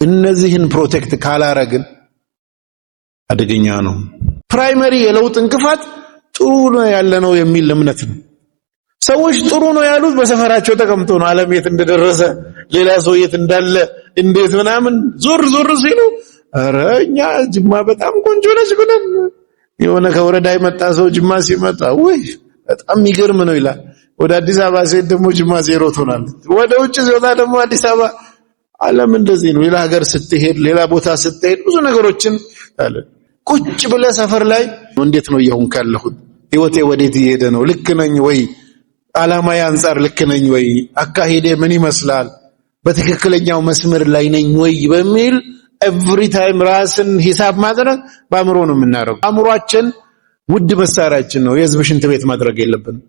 እነዚህን ፕሮቴክት ካላረግን አደገኛ ነው። ፕራይመሪ የለውጥ እንቅፋት ጥሩ ነው ያለነው የሚል እምነት ነው። ሰዎች ጥሩ ነው ያሉት በሰፈራቸው ተቀምጦ ነው። ዓለም የት እንደደረሰ ሌላ ሰው የት እንዳለ እንዴት ምናምን ዞር ዞር ሲሉ ኧረ እኛ ጅማ በጣም ቆንጆ ነች ብለን የሆነ ከወረዳ የመጣ ሰው ጅማ ሲመጣ ወይ በጣም የሚገርም ነው ይላል። ወደ አዲስ አበባ ሲሄድ ደግሞ ጅማ ዜሮ ትሆናለች። ወደ ውጭ ሲወጣ ደግሞ አዲስ አበባ ዓለም እንደዚህ ነው። ሌላ ሀገር ስትሄድ ሌላ ቦታ ስትሄድ ብዙ ነገሮችን አለ። ቁጭ ብለህ ሰፈር ላይ እንዴት ነው እየሆንክ ያለሁት? ህይወቴ ወዴት እየሄደ ነው? ልክ ነኝ ወይ? ዓላማዬ አንፃር ልክ ነኝ ወይ? አካሄዴ ምን ይመስላል? በትክክለኛው መስመር ላይ ነኝ ወይ በሚል ኤቭሪ ታይም ራስን ሂሳብ ማድረግ በአእምሮ ነው የምናደርገው። አእምሮአችን ውድ መሳሪያችን ነው። የህዝብ ሽንት ቤት ማድረግ የለብንም።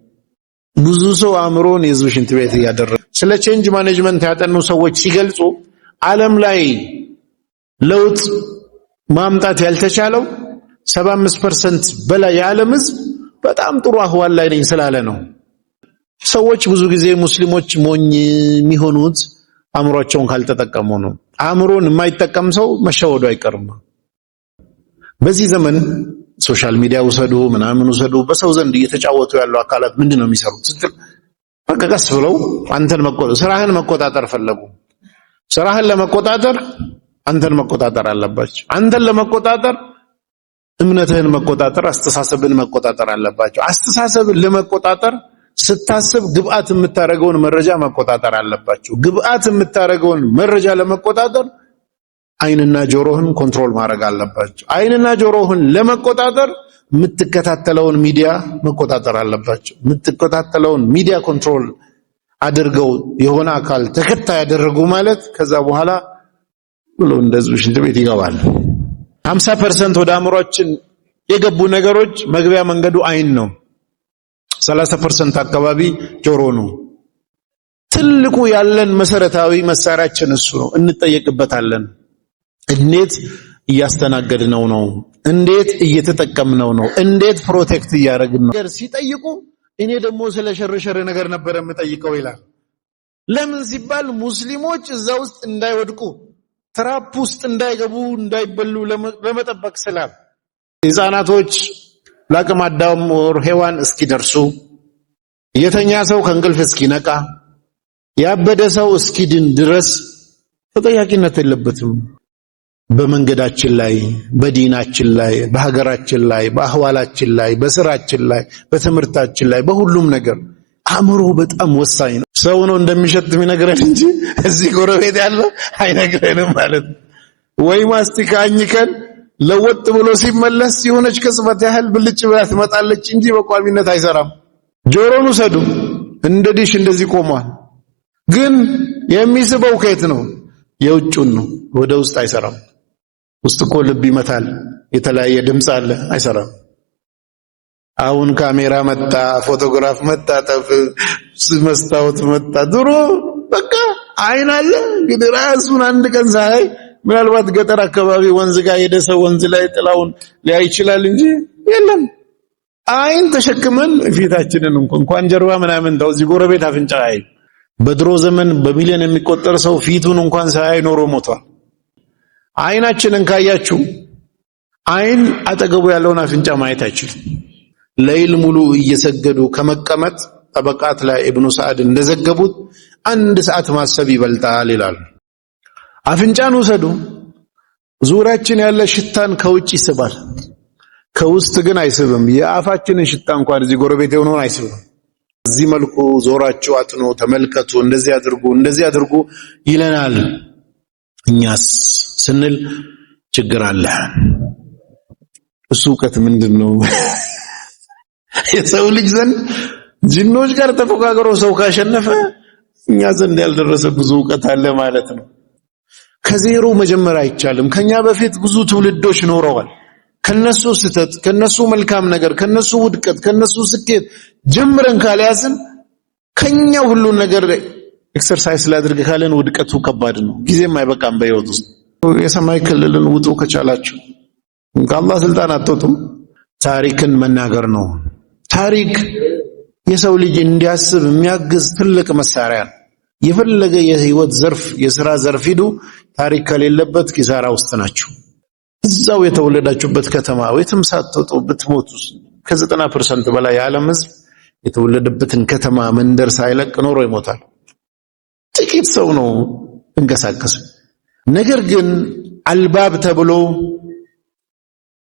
ብዙ ሰው አእምሮን የህዝብ ሽንት ቤት ያደረገ። ስለ ቼንጅ ማኔጅመንት ያጠኑ ሰዎች ሲገልጹ ዓለም ላይ ለውጥ ማምጣት ያልተቻለው 75% በላይ የዓለም ህዝብ በጣም ጥሩ አህዋል ላይ ነኝ ስላለ ነው። ሰዎች ብዙ ጊዜ ሙስሊሞች ሞኝ የሚሆኑት አእምሮአቸውን ካልተጠቀሙ ነው። አእምሮን የማይጠቀም ሰው መሸወዱ አይቀርም። በዚህ ዘመን ሶሻል ሚዲያ ውሰዱ ምናምን ውሰዱ በሰው ዘንድ እየተጫወቱ ያሉ አካላት ምንድነው የሚሰሩት ስትል በቀስ ብለው አንተን ስራህን መቆጣጠር ፈለጉ። ስራህን ለመቆጣጠር አንተን መቆጣጠር አለባቸው። አንተን ለመቆጣጠር እምነትህን መቆጣጠር፣ አስተሳሰብን መቆጣጠር አለባቸው። አስተሳሰብን ለመቆጣጠር ስታስብ ግብአት የምታረገውን መረጃ መቆጣጠር አለባቸው። ግብአት የምታረገውን መረጃ ለመቆጣጠር አይንና ጆሮህን ኮንትሮል ማድረግ አለባቸው። አይንና ጆሮህን ለመቆጣጠር የምትከታተለውን ሚዲያ መቆጣጠር አለባቸው። የምትከታተለውን ሚዲያ ኮንትሮል አድርገው የሆነ አካል ተከታይ ያደረጉ ማለት ከዛ በኋላ ብሎ እንደዚህ ሽንት ቤት ይገባል። 50% ወደ አእምሮአችን የገቡ ነገሮች መግቢያ መንገዱ አይን ነው። 30% አካባቢ ጆሮ ነው። ትልቁ ያለን መሰረታዊ መሳሪያችን እሱ ነው። እንጠየቅበታለን። እንዴት እያስተናገድነው ነው? እንዴት እየተጠቀምነው ነው? እንዴት ፕሮቴክት እያደረግን ነው? ሲጠይቁ እኔ ደግሞ ስለ ሸርሸር ነገር ነበር የምጠይቀው ይላል። ለምን ሲባል ሙስሊሞች እዛ ውስጥ እንዳይወድቁ ትራፕ ውስጥ እንዳይገቡ እንዳይበሉ ለመጠበቅ ስላል ህፃናቶች ለአቅመ አዳም ወር ሔዋን እስኪደርሱ የተኛ ሰው ከእንቅልፍ እስኪነቃ ያበደ ሰው እስኪድን ድረስ ተጠያቂነት የለበትም። በመንገዳችን ላይ በዲናችን ላይ በሀገራችን ላይ በአህዋላችን ላይ በስራችን ላይ በትምህርታችን ላይ በሁሉም ነገር አእምሮ በጣም ወሳኝ ነው። ሰው ነው እንደሚሸት የሚነግረን እንጂ እዚህ ጎረቤት ያለ አይነግረንም ማለት ነው። ወይ ማስቲካ አኝከን ለወጥ ብሎ ሲመለስ የሆነች ቅጽበት ያህል ብልጭ ብላ ትመጣለች እንጂ በቋሚነት አይሰራም። ጆሮን ውሰዱ፣ እንደ ዲሽ እንደዚህ ቆሟል። ግን የሚስበው ከየት ነው? የውጭውን ነው፣ ወደ ውስጥ አይሰራም። ውስጥ እኮ ልብ ይመታል፣ የተለያየ ድምፅ አለ፣ አይሰራም። አሁን ካሜራ መጣ፣ ፎቶግራፍ መጣ፣ መስታወት መጣ። ድሮ በቃ አይን አለ። እንግዲህ ራሱን አንድ ቀን ሳይ ምናልባት ገጠር አካባቢ ወንዝ ጋር ሄደ ሰው ወንዝ ላይ ጥላውን ሊያይ ይችላል እንጂ የለም። አይን ተሸክመን ፊታችንን እንኳን ጀርባ ምናምን ተው፣ እዚህ ጎረቤት አፍንጫ አይ። በድሮ ዘመን በሚሊዮን የሚቆጠር ሰው ፊቱን እንኳን ሳያይ ኖሮ ሞቷል። አይናችንን ካያችሁ አይን አጠገቡ ያለውን አፍንጫ ማየት አይችልም። ለይል ሙሉ እየሰገዱ ከመቀመጥ ጠበቃት ላይ ኢብኑ ሰዓድ እንደዘገቡት 1 ሰዓት ማሰብ ይበልጣል ይላል። አፍንጫን ውሰዱ፣ ዙሪያችን ያለ ሽታን ከውጭ ይስባል፣ ከውስጥ ግን አይስብም። የአፋችንን ሽታ እንኳን እዚህ ጎረቤት የሆነውን አይስብም። እዚህ መልኩ ዞራችሁ አጥኑ፣ ተመልከቱ፣ እንደዚህ አድርጉ ይለናል። እኛስ ስንል ችግር አለ። እሱ ዕውቀት ምንድነው? የሰው ልጅ ዘንድ ጂኖች ጋር ተፎካክሮ ሰው ካሸነፈ እኛ ዘንድ ያልደረሰ ብዙ ዕውቀት አለ ማለት ነው። ከዜሮ መጀመር አይቻልም። ከኛ በፊት ብዙ ትውልዶች ኖረዋል። ከነሱ ስህተት፣ ከነሱ መልካም ነገር፣ ከነሱ ውድቀት፣ ከነሱ ስኬት ጀምረን ካልያዝን ከኛ ሁሉን ነገር ኤክሰርሳይዝ ላድርግ ካለን ውድቀቱ ከባድ ነው። ጊዜም አይበቃም በህይወት ውስጥ። የሰማይ ክልልን ውጡ ከቻላችሁ፣ ከአላህ ስልጣን አትወጡም። ታሪክን መናገር ነው። ታሪክ የሰው ልጅ እንዲያስብ የሚያግዝ ትልቅ መሳሪያ ነው። የፈለገ የህይወት ዘርፍ የሥራ ዘርፍ ሂዱ ታሪክ ከሌለበት ኪሳራ ውስጥ ናችሁ። እዛው የተወለዳችሁበት ከተማ ወይትም ሳትወጡ ብትሞቱ ከ90% በላይ የዓለም ህዝብ የተወለደበትን ከተማ መንደር ሳይለቅ ኖሮ ይሞታል። ጥቂት ሰው ነው እንቀሳቀስ። ነገር ግን አልባብ ተብሎ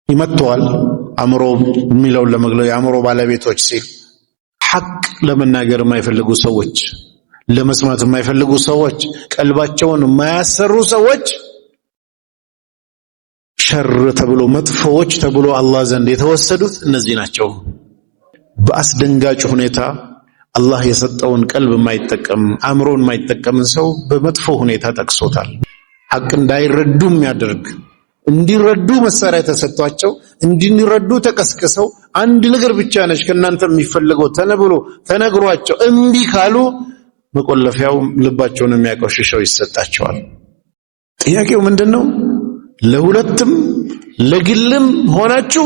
ይመጣዋል አእምሮ የሚለውን ለመግለጽ የአእምሮ ባለቤቶች ሲል ሐቅ ለመናገር የማይፈልጉ ሰዎች፣ ለመስማት የማይፈልጉ ሰዎች፣ ቀልባቸውን የማያሰሩ ሰዎች ሸር ተብሎ መጥፎዎች ተብሎ አላህ ዘንድ የተወሰዱት እነዚህ ናቸው። በአስደንጋጭ ሁኔታ አላህ የሰጠውን ቀልብ የማይጠቀም አእምሮን የማይጠቀም ሰው በመጥፎ ሁኔታ ጠቅሶታል። ሐቅ እንዳይረዱ የሚያደርግ እንዲረዱ መሳሪያ ተሰጥቷቸው እንዲረዱ ተቀስቅሰው አንድ ነገር ብቻ ነች ከናንተ የሚፈልገው ተነብሎ ተነግሯቸው እምቢ ካሉ መቆለፊያው ልባቸውን የሚያቆሽሸው ይሰጣቸዋል። ጥያቄው ምንድነው? ለሁለቱም ለግልም ሆናችሁ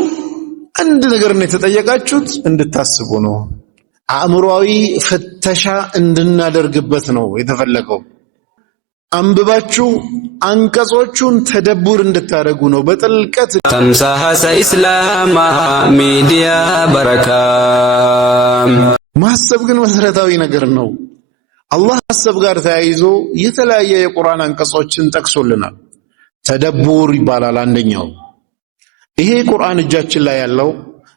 አንድ ነገር ነው የተጠየቃችሁት፣ እንድታስቡ ነው። አእምሮአዊ ፍተሻ እንድናደርግበት ነው የተፈለገው። አንብባችሁ አንቀጾቹን ተደቡር እንድታደርጉ ነው በጥልቀት። ተምሳሐሰ ኢስላማ ሚዲያ በረካ ማሰብ ግን መሰረታዊ ነገር ነው። አላህ ማሰብ ጋር ተያይዞ የተለያየ የቁርአን አንቀጾችን ጠቅሶልናል። ተደቡር ይባላል አንደኛው። ይሄ ቁርአን እጃችን ላይ ያለው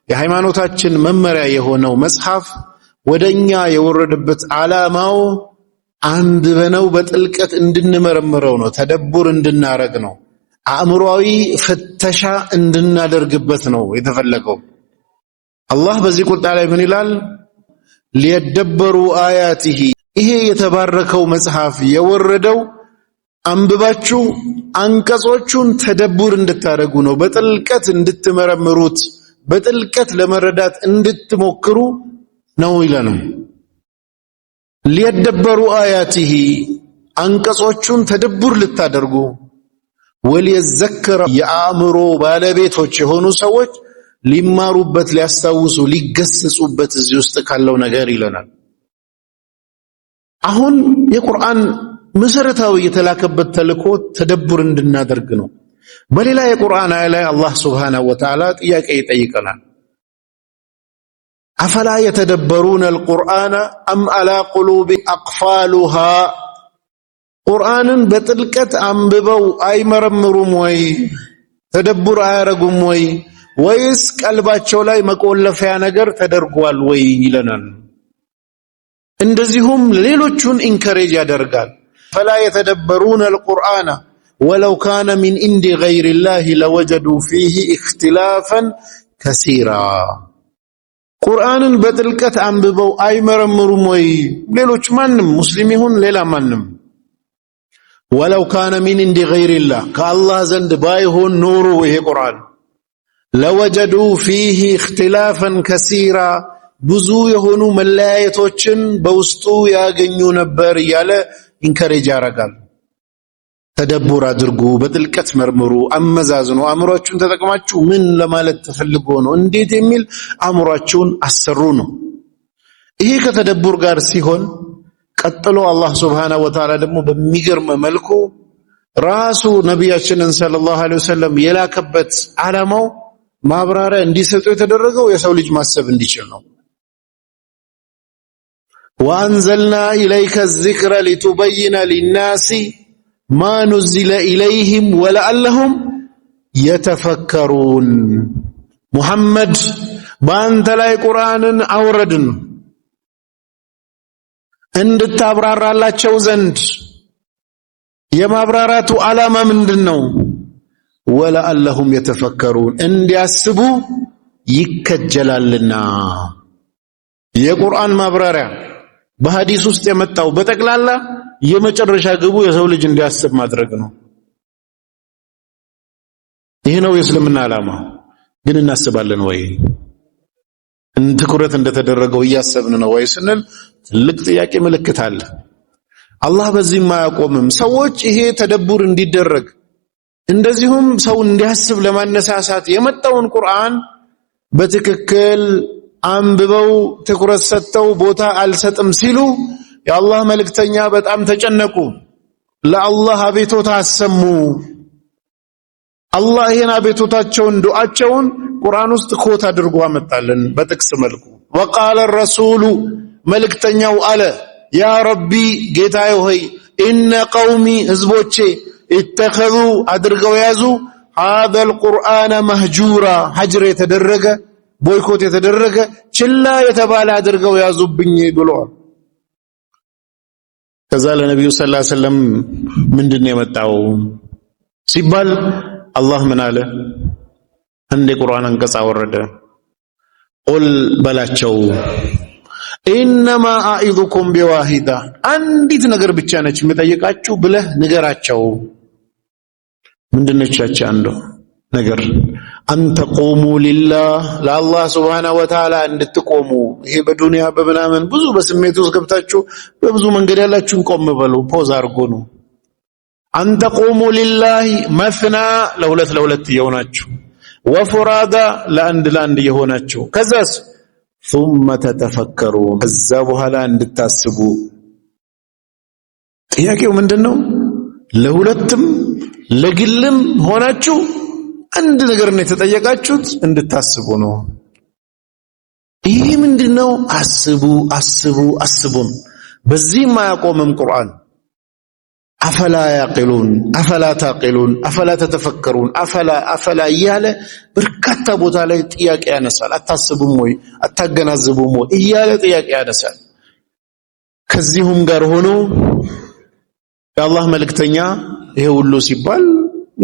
የሃይማኖታችን መመሪያ የሆነው መጽሐፍ ወደኛ የወረደበት ዓላማው አንብበነው በጥልቀት እንድንመረምረው ነው። ተደቡር እንድናረግ ነው። አእምሮአዊ ፍተሻ እንድናደርግበት ነው የተፈለገው። አላህ በዚህ ቁርአን ላይ ምን ይላል? ሊየደበሩ አያቲሂ። ይሄ የተባረከው መጽሐፍ የወረደው አንብባችሁ አንቀጾቹን ተደቡር እንድታደርጉ ነው፣ በጥልቀት እንድትመረምሩት፣ በጥልቀት ለመረዳት እንድትሞክሩ ነው ይለናል። ሊየደበሩ አያቲሂ አንቀጾቹን ተደቡር ልታደርጉ፣ ወሊየዘከረ የአእምሮ ባለቤቶች የሆኑ ሰዎች ሊማሩበት፣ ሊያስታውሱ፣ ሊገሰጹበት እዚህ ውስጥ ካለው ነገር ይለናል። አሁን የቁርአን መሰረታዊ የተላከበት ተልእኮ ተደቡር እንድናደርግ ነው። በሌላ የቁርአን አያ ላይ አላህ ሱብሓነሁ ወተዓላ ጥያቄ ይጠይቀናል። አፈላ የተደበሩነ አልቁርአነ አም አላ ቁሉቢን አቅፋሉሃ። ቁርአንን በጥልቀት አንብበው አይመረምሩም ወይ? ተደቡር አያረጉም ወይ? ወይስ ቀልባቸው ላይ መቆለፊያ ነገር ተደርጓል ወይ ይለናል። እንደዚሁም ሌሎቹን ኢንከሬጅ ያደርጋል። ፈላ የተደበሩነ አልቁርአነ ወለው ካነ ሚን ኢንዲ ገይሪላሂ ለወጀዱ ፊሂ ኢኽቲላፈን ከሲራ። ቁርአንን በጥልቀት አንብበው አይመረምሩም ወይ? ሌሎች ማንም ሙስሊም ይሁን ሌላ ማንም ወለው ካነ ሚን ኢንዲ ገይሪላህ ከአላህ ዘንድ ባይሆን ኖሮ ይሄ ቁርአን ለወጀዱ ፊሂ ኢኽቲላፈን ከሲራ ብዙ የሆኑ መለያየቶችን በውስጡ ያገኙ ነበር እያለ ኢንከሬጅ ያደርጋል። ተደቡር አድርጉ፣ በጥልቀት መርምሩ፣ አመዛዝኑ። አእምሮአችሁን ተጠቅማችሁ ምን ለማለት ተፈልጎ ነው፣ እንዴት የሚል አእምሮአችሁን አሰሩ ነው። ይሄ ከተደቡር ጋር ሲሆን ቀጥሎ አላህ ሱብሓነሁ ወተዓላ ደግሞ በሚገርም መልኩ ራሱ ነቢያችንን ሰለላሁ ዐለይሂ ወሰለም የላከበት ዓላማው ማብራሪያ እንዲሰጡ የተደረገው የሰው ልጅ ማሰብ እንዲችል ነው። ወአንዘልና ኢለይከ ዚክረ ሊቱበይነ ሊናሲ ማ ኑዚለ ኢለይሂም ወለዐለሁም የተፈከሩን። ሙሐመድ በአንተ ላይ ቁርአንን አውረድን እንድታብራራላቸው ዘንድ። የማብራራቱ ዓላማ ምንድን ነው? ወለዐለሁም የተፈከሩን እንዲያስቡ ይከጀላልና። የቁርአን ማብራሪያ በሐዲስ ውስጥ የመጣው በጠቅላላ የመጨረሻ ግቡ የሰው ልጅ እንዲያስብ ማድረግ ነው። ይሄ ነው የእስልምና ዓላማ። ግን እናስባለን ወይ? ትኩረት እንደተደረገው እያሰብን ነው ወይ ስንል ትልቅ ጥያቄ ምልክት አለ። አላህ በዚህም አያቆምም። ሰዎች ይሄ ተደቡር እንዲደረግ እንደዚሁም ሰው እንዲያስብ ለማነሳሳት የመጣውን ቁርአን በትክክል አንብበው ትኩረት ሰጥተው ቦታ አልሰጥም ሲሉ የአላህ መልእክተኛ በጣም ተጨነቁ ለአላህ አቤቱታ አሰሙ አላህ ይሄን አቤቱታቸውን ዱዓቸውን ቁርአን ውስጥ ኮት አድርጎ አመጣልን በጥቅስ መልኩ وقال الرسول መልእክተኛው አለ ያ ረቢ ጌታዬ ሆይ ኢነ ቀውሚ ህዝቦቼ اتخذوا አድርገው ያዙ هذا القرآن مهجورا ሀጅር የተደረገ ቦይኮት የተደረገ ችላ የተባለ አድርገው ያዙብኝ ብለዋል ከዛ ለነብዩ ሰለላሁ ዐለይሂ ወሰለም ምንድነው የመጣው ሲባል አላህ ምን አለ እንደ ቁርአን አንቀጽ አወረደ ቁል በላቸው ኢንማ አኢዙኩም ቢዋሂዳ አንዲት ነገር ብቻ ነች የምጠይቃችሁ ብለህ ንገራቸው ምንድነች ያቺ አንዱ ነገር አንተ ቆሙ ሊላህ ለአላህ Subhanahu Wa Ta'ala እንድትቆሙ ይሄ በዱንያ በመናመን ብዙ በስሜት ውስጥ ገብታችሁ በብዙ መንገድ ያላችሁን ቆም በሉ ፖዝ አርጉ ነው አንተ ቆሙ ሊላህ መስና ለሁለት ይሆናችሁ ወፍራዳ ለአንድ ይሆናችሁ ከዛስ ثم تتفكرون ከዛ በኋላ እንድታስቡ ጥያቄው ምንድነው ለሁለቱም ለግልም ሆናችሁ አንድ ነገር ነው የተጠየቃችሁት እንድታስቡ ነው ይሄ ምንድነው አስቡ በዚህ ማያቆምም ቁርአን أفلا يعقلون أفلا تعقلون أفلا تتفكرون أفلا እያለ በርካታ ቦታ ላይ ጥያቄ ያነሳል አታስቡም ወይ አታገናዝቡም ወይ እያለ ጥያቄ ያነሳል ከዚህም ጋር ሆኖ የአላህ መልእክተኛ ይሄ ሁሉ ሲባል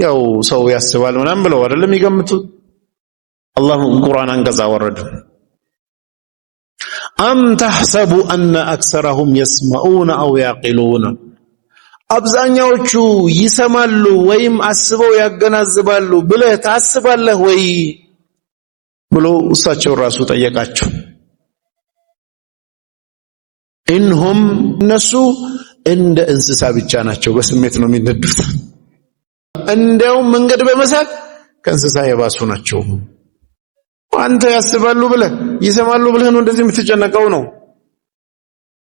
ያው ሰው ያስባል ምናምን ብለው አይደለም ይገምቱት አላህ ቁርአን አንቀጽ አወረደ أم تحسب أن أكثرهم يسمعون أو يعقلون አብዛኛዎቹ ይሰማሉ ወይም አስበው ያገናዝባሉ ብለህ ታስባለህ ወይ ብሎ እሳቸው ራሱ ጠየቃቸው ኢንሁም እነሱ እንደ እንስሳ ብቻ ናቸው በስሜት ነው የሚነዱት እንደው መንገድ በመሳት ከእንስሳ የባሱ ናቸው አንተ ያስባሉ ብለህ ይሰማሉ ብለህ ነው እንደዚህ የምትጨነቀው ነው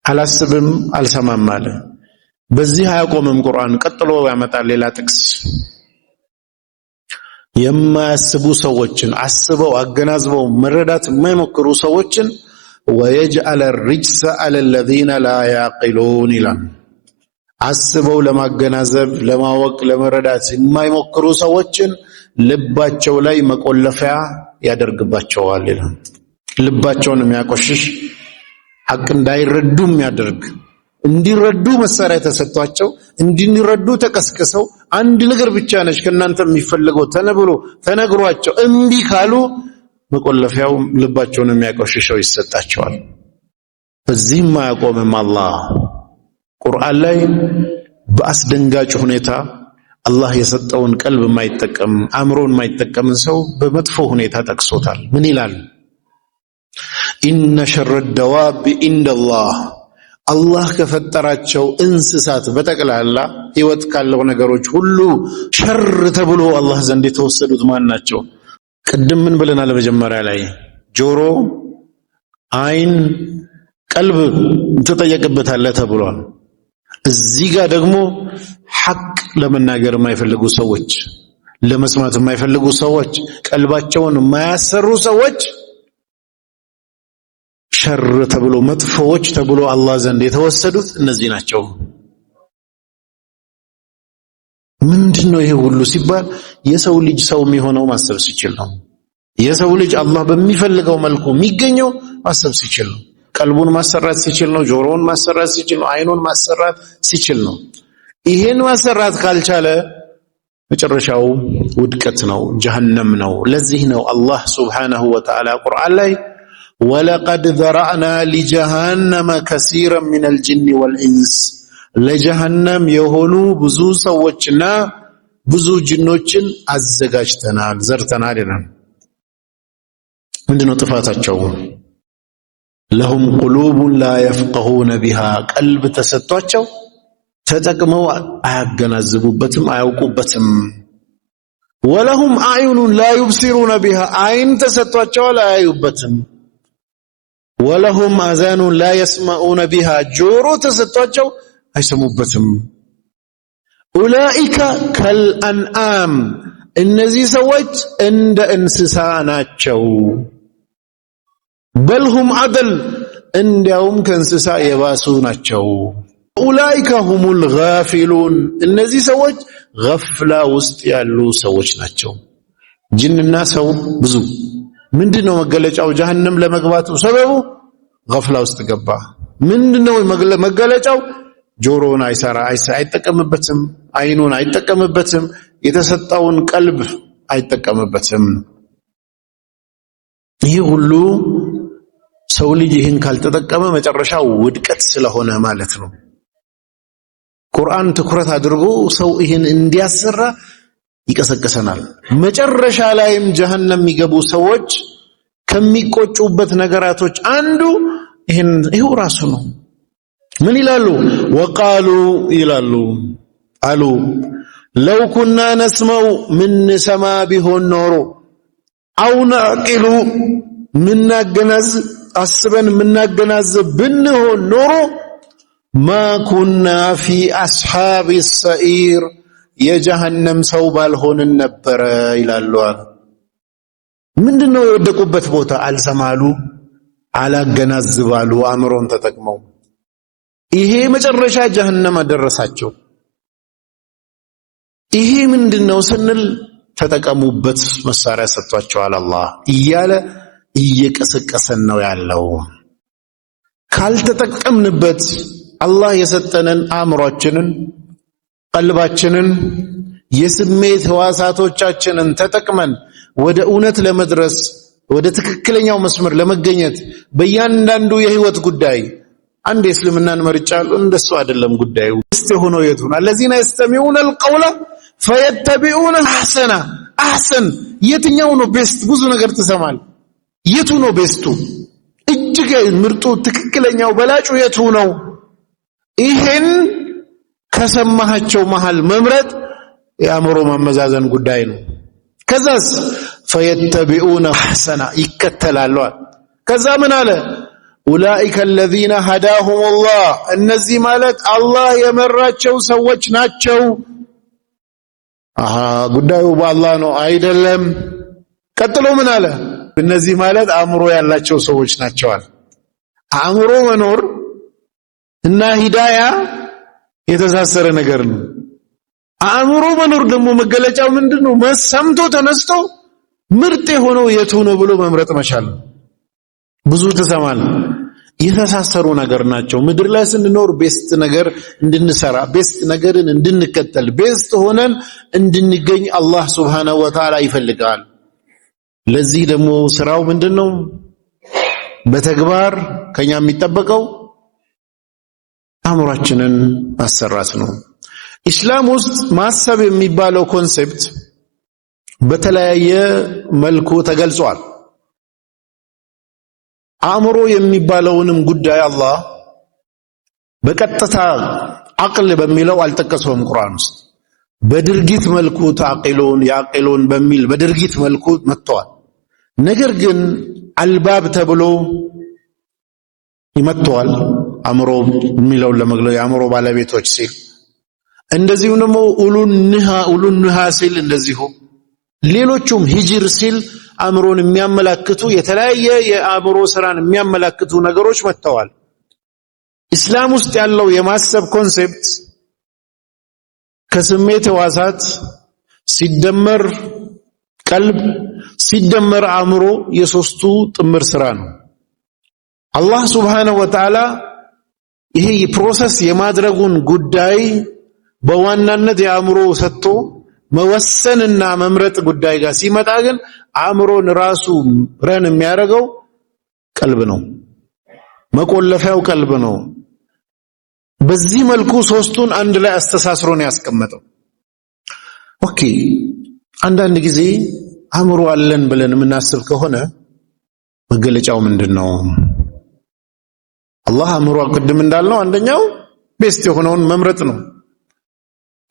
አላስብም አልሰማም አለ በዚህ አያቆምም ቁርአን ቀጥሎ ያመጣል ሌላ ጥቅስ የማያስቡ ሰዎችን አስበው አገናዝበው መረዳት የማይሞክሩ ሰዎችን ويجعل الرجس على الذين لا يعقلون ይላል አስበው ለማገናዘብ ለማወቅ ለመረዳት የማይሞክሩ ሰዎችን ልባቸው ላይ መቆለፊያ ያደርግባቸዋል ይላል ልባቸውን የሚያቆሽሽ ሐቅ እንዳይረዱም ያደርግ እንዲረዱ መሳሪያ ተሰጥቷቸው እንዲረዱ ተቀስቀሰው አንድ ነገር ብቻ ነች ከናንተ የሚፈልገው ተነብሎ ተነግሯቸው እንቢ ካሉ መቆለፊያው ልባቸውን የሚያቆሽሸው ይሰጣቸዋል በዚህም ማያቆምም አላህ ቁርአን ላይ በአስደንጋጭ ሁኔታ አላህ የሰጠውን ቀልብ የማይጠቀም አእምሮን የማይጠቀም ሰው በመጥፎ ሁኔታ ጠቅሶታል ምን ይላል ኢነ ሸረ الدواب عند الله አላህ ከፈጠራቸው እንስሳት በተቀላላ ህይወት ካለው ነገሮች ሁሉ ሸር ተብሎ አላህ ዘንድ የተወሰዱት ማን ናቸው ቅድም ምን ብለናል በመጀመሪያ ላይ ጆሮ አይን ቀልብ ተጠየቀበታል ተብሏል እዚህ ጋር ደግሞ ሐቅ ለመናገር የማይፈልጉ ሰዎች ለመስማት የማይፈልጉ ሰዎች ቀልባቸውን የማያሰሩ ሰዎች ሸር ተብሎ መጥፎዎች ተብሎ አላህ ዘንድ የተወሰዱት እነዚህ ናቸው ምንድነው ይሄ ሁሉ ሲባል የሰው ልጅ ሰው የሚሆነው ማሰብ ሲችል ነው የሰው ልጅ አላህ በሚፈልገው መልኩ የሚገኘው ማሰብ ሲችል ነው ቀልቡን ማሰራት ሲችል ነው ጆሮውን ማሰራት ሲችል ነው አይኑን ማሰራት ሲችል ነው ይሄን ማሰራት ካልቻለ መጨረሻው ውድቀት ነው ጀሃነም ነው ለዚህ ነው አላህ Subhanahu Wa Ta'ala ቁርአን ላይ ولقد ذرأنا لجهنم كثيرا من الجن والإنس لجهنم የሆኑ ብዙ ሰዎችና ብዙ ጅኖችን አዘጋጅተናል ዘርተናል ይላል ምንድነው ጥፋታቸው لهم قلوب لا يفقهون بها ቀልብ ተሰጥቷቸው ተጠቅመው አያገናዝቡበትም አያውቁበትም ولهم أعين لا يبصرون بها አይን ተሰጥቷቸው አያዩበትም ወለሁም አዛኑን ላ የስመዑነ ቢሃ ጆሮ ተሰጥቷቸው አይሰሙበትም። ኡላኢከ ከልአንዓም እነዚህ ሰዎች እንደ እንስሳ ናቸው። በልሁም አደል እንዲያውም ከእንስሳ የባሱ ናቸው። ኡላኢከ ሁሙል ጋፊሉን እነዚህ ሰዎች ገፍላ ውስጥ ያሉ ሰዎች ናቸው። ጅንና ሰው ብዙ ምንድነው መገለጫው? ጀሃነም ለመግባቱ ሰበቡ ገፍላ ውስጥ ገባ። ምንድነው መገለጫው? ጆሮን አይጠቀምበትም፣ አይኑን አይጠቀምበትም፣ የተሰጠውን ቀልብ አይጠቀምበትም። ይህ ሁሉ ሰው ልጅ ይህን ካልተጠቀመ መጨረሻው ውድቀት ስለሆነ ማለት ነው። ቁርአን ትኩረት አድርጎ ሰው ይህን እንዲያሰራ ይቀሰቅሰናል። መጨረሻ ላይም ጀሃነም የሚገቡ ሰዎች ከሚቆጩበት ነገራቶች አንዱ ይሄው ራሱ ነው። ምን ይላሉ? ወቃሉ ይላሉ አሉ ለው ኩና ነስመው ምን ሰማ ቢሆን ኖሮ አው ነዕቂሉ አስበን ምናገናዘብ ብንሆን ኖሮ ማ ኩና ፊ አስሓብ ሰዒር የጀሃነም ሰው ባልሆንን ነበረ ይላሉ። ምንድነው የወደቁበት ቦታ? አልሰማሉ፣ አላገናዝባሉ አእምሮን ተጠቅመው። ይሄ መጨረሻ ጀሃነም አደረሳቸው። ይሄ ምንድነው ስንል ተጠቀሙበት መሳሪያ ሰጥቷቸዋል አላህ እያለ እየቀሰቀሰን ነው ያለው። ካልተጠቀምንበት አላህ የሰጠንን አእምሮአችንን፣ ቀልባችንን፣ የስሜት ህዋሳቶቻችንን ተጠቅመን ወደ እውነት ለመድረስ ወደ ትክክለኛው መስመር ለመገኘት በእያንዳንዱ የህይወት ጉዳይ አንድ እስልምናን መርጫሉ እንደሱ አይደለም ጉዳዩ። እስቲ ሆኖ የቱን الذين يستمعون القول فيتبعون احسن የትኛው ነው ቤስት? ብዙ ነገር ትሰማል። የቱ ነው ቤስቱ? እጅግ ምርጡ ትክክለኛው በላጩ የቱ ነው? ይሄን ከሰማሃቸው መሃል መምረጥ የአእምሮ ማመዛዘን ጉዳይ ነው። ከዛስ فيتبعون احسن ይከተላሉ። ከዛ ምን አለ? ኡላኢከ الذين هداهم الله እነዚህ ማለት አላህ የመራቸው ሰዎች ናቸው። ጉዳዩ በአላህ ነው አይደለም። ቀጥሎ ምን አለ? እነዚህ ማለት አእምሮ ያላቸው ሰዎች ናቸዋል። አእምሮ መኖር እና ሂዳያ የተሳሰረ ነገር ነው። አእምሮ መኖር ደግሞ መገለጫው ምንድነው? ሰምቶ ተነስቶ ምርጥ የሆነው የቱ ነው ብሎ መምረጥ መቻል። ብዙ ተሰማል። የተሳሰሩ ነገር ናቸው። ምድር ላይ ስንኖር ቤስት ነገር እንድንሰራ፣ ቤስት ነገርን እንድንከተል፣ ቤስት ሆነን እንድንገኝ አላህ Subhanahu Wa Ta'ala ይፈልጋል። ለዚህ ደግሞ ስራው ምንድነው? በተግባር ከኛ የሚጠበቀው አእምሮአችንን ማሰራት ነው። ኢስላም ውስጥ ማሰብ የሚባለው ኮንሴፕት በተለያየ መልኩ ተገልጿል። አእምሮ የሚባለውንም ጉዳይ አላህ በቀጥታ አቅል በሚለው አልጠቀሰውም ቁርአን ውስጥ። በድርጊት መልኩ ታቂሉን ያቂሉን በሚል በድርጊት መልኩ መጥቷል። ነገር ግን አልባብ ተብሎ ይመጣል አእምሮ የሚለውን ለመግለጽ የአእምሮ ባለቤቶች ሲል፣ እንደዚሁ ደግሞ ኡሉንሃ ሲል፣ እንደዚሁ ሌሎቹም ሂጅር ሲል አእምሮን የሚያመላክቱ የተለያየ የአእምሮ ስራን የሚያመላክቱ ነገሮች መጥተዋል። እስላም ውስጥ ያለው የማሰብ ኮንሴፕት ከስሜት ህዋሳት ሲደመር ቀልብ ሲደመር አእምሮ የሶስቱ ጥምር ስራ ነው። አላህ Subhanahu Wa Ta'ala ይሄ የፕሮሰስ የማድረጉን ጉዳይ በዋናነት የአእምሮ ሰጥቶ መወሰንና መምረጥ ጉዳይ ጋር ሲመጣ ግን አእምሮን ራሱ ረን የሚያደርገው ቀልብ ነው። መቆለፊያው ቀልብ ነው። በዚህ መልኩ ሶስቱን አንድ ላይ አስተሳስሮ ነው ያስቀመጠው። ኦኬ፣ አንዳንድ ጊዜ አእምሮ አለን ብለን የምናስብ ከሆነ መገለጫው ምንድነው? አላህ አእምሮ ቅድም እንዳልነው አንደኛው ቤስት የሆነውን መምረጥ ነው።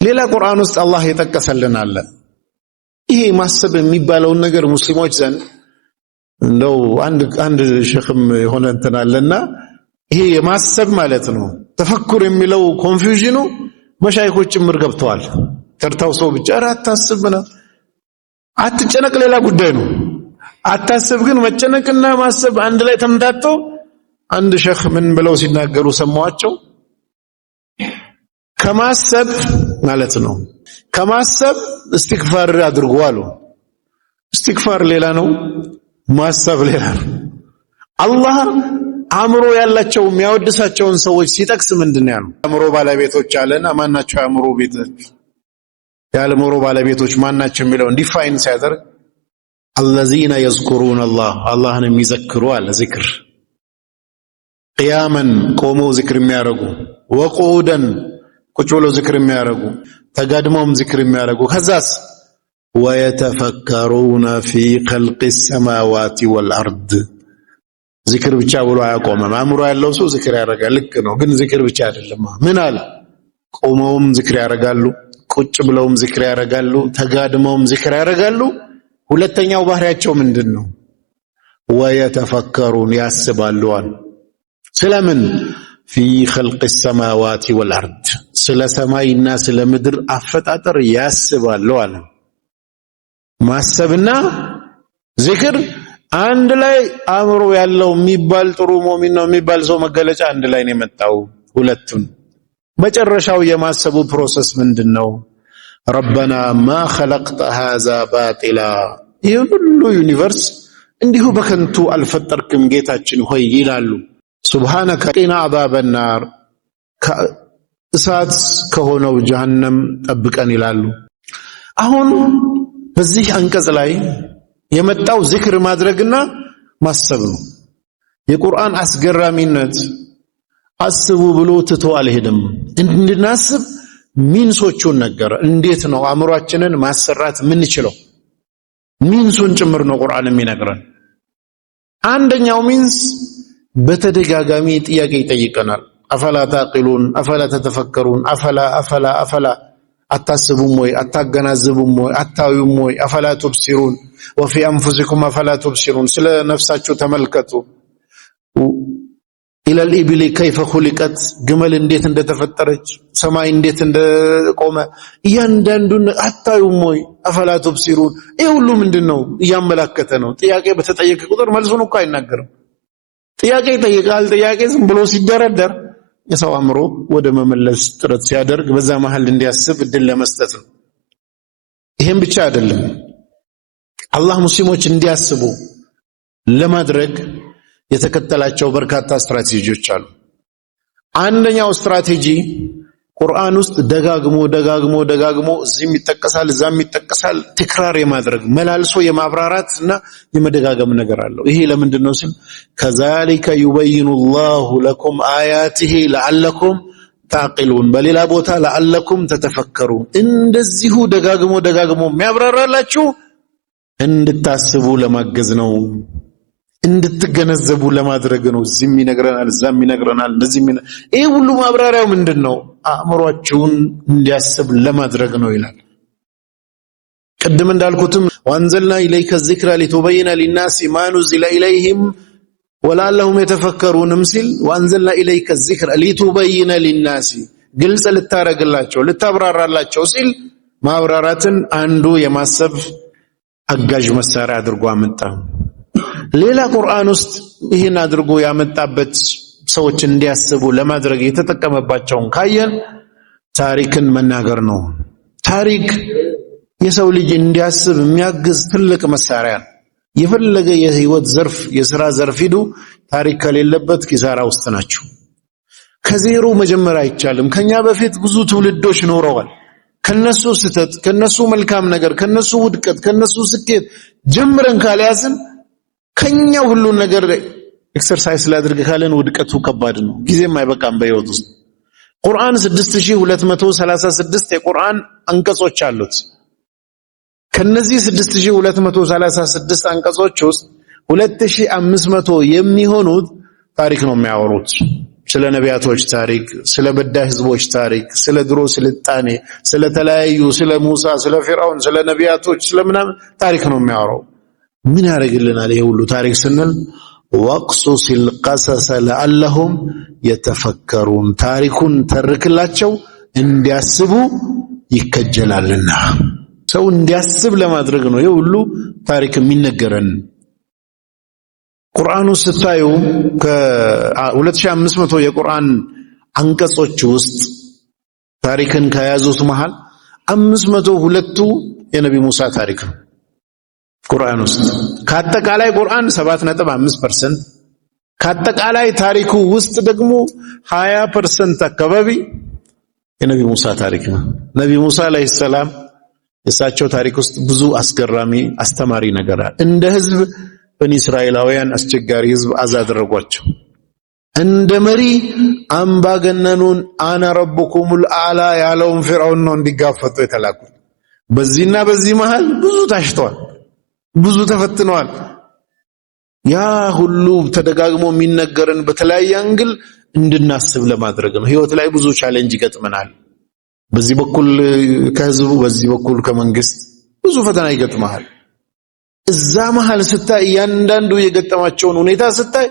ሌላ ቁርአን ውስጥ አላህ የጠቀሰልን አለ። ይሄ ማሰብ የሚባለውን ነገር ሙስሊሞች ዘንድ እንደው አንድ ሸክም የሆነ እንትን አለና ይሄ የማሰብ ማለት ነው ተፈኩር የሚለው ኮንፊውዥኑ መሻይኮች ጭምር ገብተዋል ተርታው ሰው ብቻ አታስብና አትጨነቅ ሌላ ጉዳይ ነው አታስብ ግን መጨነቅና ማሰብ አንድ ላይ ተምታቶ አንድ ሸኽ ምን ብለው ሲናገሩ ሰማዋቸው ከማሰብ ማለት ነው ከማሰብ እስትግፋር አድርጉ አሉ እስትግፋር ሌላ ነው ማሰብ ሌላ ነው አላህ አእምሮ ያላቸው የሚያወድሳቸውን ሰዎች ሲጠቅስ ምንድነው ያለው አእምሮ ባለቤቶች አለና ማናቸው አእምሮ ቤቶች የአእምሮ ባለቤቶች ማናቸው የሚለው ዲፋይን ሲያደርግ الذين يذكرون الله የሚዘክሩ አለ ዚክር ቂያመን ቆመው ዚክር የሚያረጉ ወቁደን ቁጭ ብለው ዚክር የሚያረጉ ተጋድመውም ዚክር የሚያረጉ ከዛስ ويتفكرون في خلق السماوات والارض ዚክር ብቻ ብሎ አያቆምም አእምሮ ያለው ሰው ዚክር ያረጋል ልክ ነው ግን ዚክር ብቻ አይደለም ምን አለ ቆመውም ዚክር ያረጋሉ ቁጭ ብለውም ዚክር ያረጋሉ ተጋድመውም ዚክር ያረጋሉ ሁለተኛው ባህሪያቸው ምንድነው ويتفكرون ያስባሉ ስለምን في خلق السماوات والارض ስለ ሰማይና ስለ ምድር አፈጣጠር ያስባሉ አለ ማሰብና ዚክር አንድ ላይ አእምሮ ያለው የሚባል ጥሩ ሙእሚን ነው የሚባል ሰው መገለጫ አንድ ላይ ነው የመጣው ሁለቱን መጨረሻው የማሰቡ ፕሮሰስ ምንድነው ربنا ما خلقت هذا باطلا ይሁሉ ዩኒቨርስ እንዲሁ በከንቱ አልፈጠርክም ጌታችን ሆይ ይላሉ ሱብሃንከ ቂና عذاب النار እሳት ከሆነው ጀሃነም ጠብቀን ይላሉ አሁን በዚህ አንቀጽ ላይ የመጣው ዚክር ማድረግና ማሰብ ነው የቁርአን አስገራሚነት አስቡ ብሎ ትቶ አልሄድም እንድናስብ ሚንሶቹን ነገር እንዴት ነው አእምሮአችንን ማሰራት ምንችለው ሚንሱን ጭምር ነው ቁርአን የሚነግረን አንደኛው ሚንስ በተደጋጋሚ ጥያቄ ይጠይቀናል አፈላ ታቂሉን አፈላ ተተፈከሩን አፈላ አታስቡም ወይ አታገናዝቡም ወይ አታዩም ወይ አፈላ ተብሲሩን وفي انفسكم افلا تبصرون ስለ ነፍሳችሁ ተመልከቱ الى الابل كيف خلقت ግመል እንዴት እንደተፈጠረች ሰማይ እንዴት እንደቆመ እያንዳንዱን አታዩም ወይ አፈላ ተብሲሩን ይሄ ሁሉ ምንድነው እያመላከተ ነው ጥያቄ በተጠየቀ ቁጥር መልሱን እኮ አይናገርም ጥያቄ ይጠይቃል ጥያቄ ዝም ብሎ ሲደረደር የሰው አእምሮ ወደ መመለስ ጥረት ሲያደርግ በዛ መሃል እንዲያስብ እድል ለመስጠት ነው ይሄን ብቻ አይደለም አላህ ሙስሊሞች እንዲያስቡ ለማድረግ የተከተላቸው በርካታ ስትራቴጂዎች አሉ አንደኛው ስትራቴጂ ቁርአን ውስጥ ደጋግሞ እዚህም ይተከሳል እዛም ይተከሳል ትክራር የማድረግ መላልሶ የማብራራትና የመደጋገም ነገር አለው ይሄ ለምንድነው ሲል ከዛሊከ يبين الله لكم آياته لعلكم تعقلون በሌላ ቦታ لعلكم تتفكرون እንደዚሁ ደጋግሞ የሚያብራራላችሁ እንድታስቡ ለማገዝ ነው እንድትገነዘቡ ለማድረግ ነው እዚህም ይነግረናል እዛም ይነግረናል እንደዚህ ይሄ ሁሉ ማብራሪያው ምንድነው አእምሮአችሁን እንዲያስብ ለማድረግ ነው ይላል ቀደም እንዳልኩትም ወንዘልና ኢለይከ الذكر لتبين للناس ما نزل إليهم ولعلهم يتفكرون ሲል ወንዘልና ኢለይከ الذكر لتبين للناس ግልጽ ልታረግላቸው ልታብራራላቸው ሲል ማብራራትን አንዱ የማሰብ አጋዥ መሳሪያ አድርጎ አመጣ ሌላ ቁርአን ውስጥ ይሄን አድርጎ ያመጣበት ሰዎች እንዲያስቡ ለማድረግ የተጠቀመባቸውን ካየን ታሪክን መናገር ነው ታሪክ የሰው ልጅ እንዲያስብ የሚያግዝ ትልቅ መሳሪያ የፈለገ የህይወት ዘርፍ የሥራ ዘርፍ ሂዱ ታሪክ ከሌለበት ኪሳራ ውስጥ ናቸው ከዜሮ መጀመር አይቻልም ከኛ በፊት ብዙ ትውልዶች ኖረዋል ከነሱ ስተት ከነሱ መልካም ነገር ከነሱ ውድቀት ከነሱ ስኬት ጀምረን ካልያዝን ከኛ ሁሉ ነገር ኤክሰርሳይዝ ላድርግ ካለን ውድቀቱ ከባድ ነው ጊዜም አይበቃም በህይወት ውስጥ ቁርአን 6236 የቁርአን አንቀጾች አሉት ከነዚህ 6236 አንቀጾች ውስጥ 2500 የሚሆኑት ታሪክ ነው የሚያወሩት ስለ ነቢያቶች ታሪክ ስለ በዳይ ህዝቦች ታሪክ ስለ ድሮ ስልጣኔ ስለ ተለያዩ ስለ ሙሳ ስለ ፊርዓውን ስለ ነቢያቶች ስለምናም ታሪክ ነው የሚያወራው ምን ያደርግልናል ይሄ ሁሉ ታሪክ ስንል ወቅሱሲል ቀሰሰ ለአለሁም የተፈከሩን ታሪኩን ተርክላቸው እንዲያስቡ ይከጀላልና ሰው እንዲያስብ ለማድረግ ነው ይሄ ሁሉ ታሪክ የሚነገረን። ቁርአኑ ስታዩ ከ2500 የቁርአን አንቀጾች ውስጥ ታሪክን ከያዙት መሃል 502ቱ የነቢ ሙሳ ታሪክ ነው። ቁርአን ውስጥ ከአጠቃላይ ቁርአን 7.5% ከአጠቃላይ ታሪኩ ውስጥ ደግሞ 20% አካባቢ የነቢ ሙሳ ታሪክ ነው። ነቢ ሙሳ አለይሂ ሰላም የሳቸው ታሪክ ውስጥ ብዙ አስገራሚ አስተማሪ ነገር አለ። እንደ ህዝብ በኒ እስራኤላውያን አስቸጋሪ ህዝብ አዛደረጓቸው። እንደ መሪ አምባገነኑን አነ ረብኩሙል አዕላ ያለውን ፍርዓውን ነው እንዲጋፈጡ የተላኩት። በዚህና በዚህ መሃል ብዙ ታሽተዋል፣ ብዙ ተፈትነዋል። ያ ሁሉ ተደጋግሞ የሚነገርን በተለያየ አንግል እንድናስብ ለማድረግ ነው። ህይወት ላይ ብዙ ቻሌንጅ ይገጥመናል። በዚህ በኩል ከህዝቡ፣ በዚህ በኩል ከመንግስት ብዙ ፈተና ይገጥማል። እዛ መሃል ስታይ እያንዳንዱ የገጠማቸውን ሁኔታ ስታይ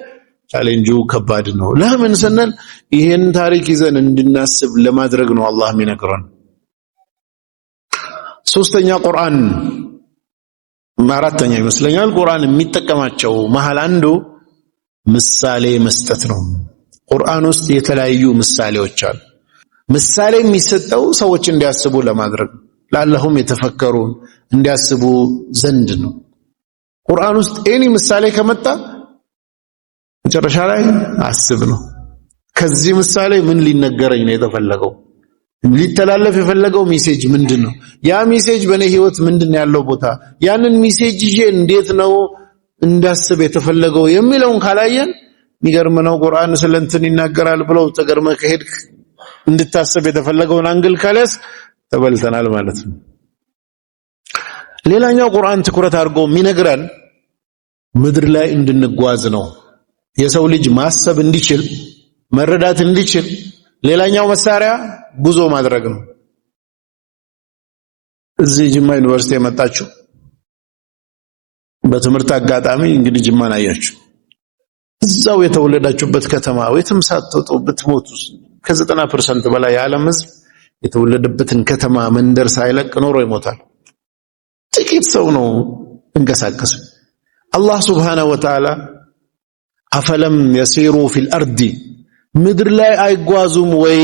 ቻሌንጁ ከባድ ነው። ለምን ስንል ይሄን ታሪክ ይዘን እንድናስብ ለማድረግ ነው አላህ የሚነግረን። ሶስተኛ ቁርአን አራተኛ ይመስለኛል ቁርአን የሚጠቀማቸው መሃል አንዱ ምሳሌ መስጠት ነው። ቁርአን ውስጥ የተለያዩ ምሳሌዎች አሉ። ምሳሌ የሚሰጠው ሰዎች እንዲያስቡ ለማድረግ ለአላህም የተፈከሩን እንዲያስቡ ዘንድ ነው። ቁርአን ውስጥ ኤኒ ምሳሌ ከመጣ መጨረሻ ላይ አስብ ነው። ከዚህ ምሳሌ ምን ሊነገረኝ ነው የተፈለገው? ሊተላለፍ የፈለገው ሜሴጅ ምንድነው? ያ ሜሴጅ በኔ ህይወት ምንድነው ያለው ቦታ? ያንን ሜሴጅ ይዤ እንዴት ነው እንዳስብ የተፈለገው የሚለውን ካላየን የሚገርም ነው። ቁርአን ስለንትን ይናገራል ብለው ተገርመ ከሄድ እንድታስብ የተፈለገውን አንግል ካለስ ተበልተናል ማለት ነው። ሌላኛው ቁርአን ትኩረት አድርጎ የሚነግረን ምድር ላይ እንድንጓዝ ነው። የሰው ልጅ ማሰብ እንዲችል መረዳት እንዲችል ሌላኛው መሳሪያ ጉዞ ማድረግ ነው። እዚህ ጅማ ዩኒቨርሲቲ የመጣችሁ በትምህርት አጋጣሚ እንግዲህ ጅማን አያችሁ። እዛው የተወለዳችሁበት ከተማ ወይም ሳትወጡ ብትሞቱ ከ90% በላይ የዓለም ህዝብ የተወለደበትን ከተማ መንደር ሳይለቅ ኖሮ ይሞታል። ጥቂት ሰው ነው እንቀሳቀስ። አላህ ሱብሓነሁ ወተዓላ አፈለም የሲሩ ፊል አርዲ ምድር ላይ አይጓዙም ወይ?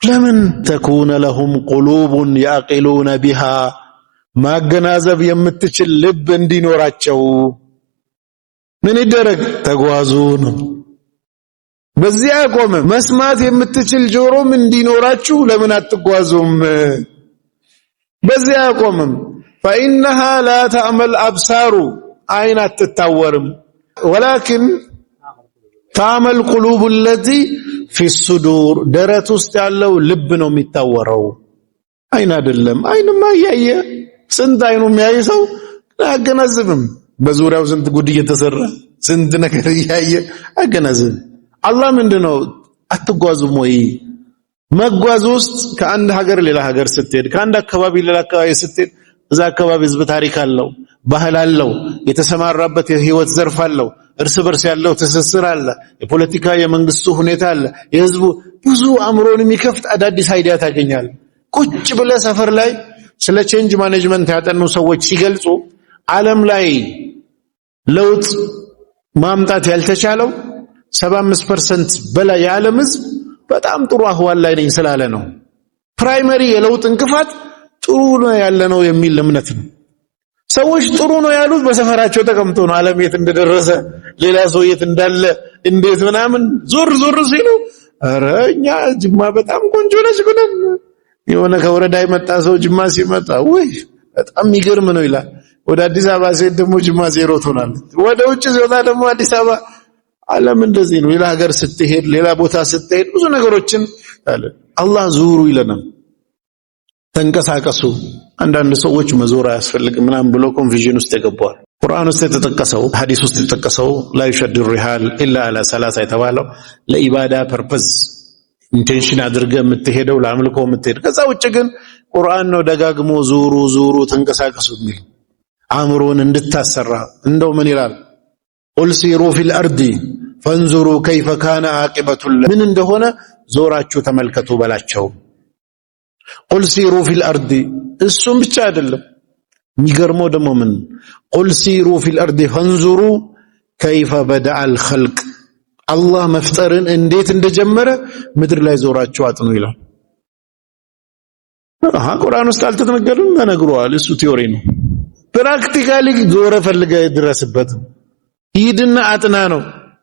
ለምን ተኩነ ለሁም ቁሉቡን ያቂሉነ ቢሃ ማገናዘብ የምትችል ልብ እንዲኖራቸው ምን ይደረግ? ተጓዙ ነው። በዚህ አቆመ። መስማት የምትችል ጆሮም እንዲኖራችሁ ለምን አትጓዙም? በዚህ አቆመም። فإنها لا تعمل أبصار አይን አትታወርም ولكن تعمل قلوب التي في الصدور ደረት ውስጥ ያለው ልብ ነው የሚታወረው፣ አይን አይደለም። አይንማ ያየ ስንት አይኑ የሚያይ ሰው አገናዝብም። በዙሪያው ስንት ጉድ እየተሰራ ስንት ነገር ያየ አገናዝብ። አላህ ምንድነው አትጓዙም ወይ? መጓዝ ውስጥ ከአንድ ሀገር ሌላ ሀገር ስትሄድ፣ ከአንድ አካባቢ ሌላ አካባቢ ስትሄድ እዛ አካባቢ ህዝብ ታሪክ አለው፣ ባህል አለው፣ የተሰማራበት የህይወት ዘርፍ አለው፣ እርስ በርስ ያለው ትስስር አለ፣ የፖለቲካ የመንግስቱ ሁኔታ አለ፣ የህዝቡ ብዙ አእምሮን የሚከፍት አዳዲስ አይዲያ ታገኛል። ቁጭ ብለ ሰፈር ላይ ስለ ቼንጅ ማኔጅመንት ያጠኑ ሰዎች ሲገልጹ ዓለም ላይ ለውጥ ማምጣት ያልተቻለው 75% በላይ የዓለም ህዝብ በጣም ጥሩ አህዋል ላይ ነኝ ስላለ ነው። ፕራይመሪ የለውጥ እንቅፋት ጥሩ ነው ያለነው የሚል እምነት ነው። ሰዎች ጥሩ ነው ያሉት በሰፈራቸው ተቀምጦ ነው። ዓለም የት እንደደረሰ ሌላ ሰው የት እንዳለ እንዴት ምናምን ዞር ዞር ሲሉ ኧረ እኛ ጅማ በጣም ቆንጆ ነች ብለን የሆነ ከወረዳ የመጣ ሰው ጅማ ሲመጣ ወይ በጣም የሚገርም ነው ይላል። ወደ አዲስ አበባ ሲሄድ ደግሞ ጅማ ዜሮ ትሆናለች። ወደ ውጭ ሲወጣ ደግሞ አዲስ አበባ። ዓለም እንደዚህ ነው። ሌላ ሀገር ስትሄድ፣ ሌላ ቦታ ስትሄድ ብዙ ነገሮችን አለ አላህ ዙሩ ይለናል። ተንቀሳቀሱ። አንዳንድ ሰዎች መዞር አያስፈልግም ምናምን ብሎ ኮንፊዥን ውስጥ ይገባዋል። ቁርአን ውስጥ የተጠቀሰው ሐዲስ ውስጥ የተጠቀሰው لا يشد الرحال الا على ثلاثه የተባለው ለኢባዳ ፐርፐዝ ኢንቴንሽን አድርገህ የምትሄደው ለአምልኮ የምትሄድ። ከዛ ውጭ ግን ቁርአን ነው ደጋግሞ ዙሩ ዙሩ ተንቀሳቀሱ የሚል። አእምሮን እንድታሰራ እንደው ምን ይላል ቁል ሲሩ ፊል አርዲ ፈንዙሩ ከይፈ ካነ ዓቂበቱ ምን እንደሆነ ዞራችሁ ተመልከቱ በላቸው ቁል ሲሩ ፊል አርዲ እሱም ብቻ አይደለም የሚገርመው ደግሞ ምን ቁል ሲሩ ፊል አርዲ ፈንዙሩ ከይፈ በደአል ኸልቅ አላህ መፍጠርን እንዴት እንደጀመረ ምድር ላይ ዞራችሁ አጥኑ ይላል ቁርአን ውስጥ አልተነገረም ተነግሯል እሱ ቲዮሪ ነው ፕራክቲካሊ ዞረ ፈልገ ድረስበት ሂድና አጥና ነው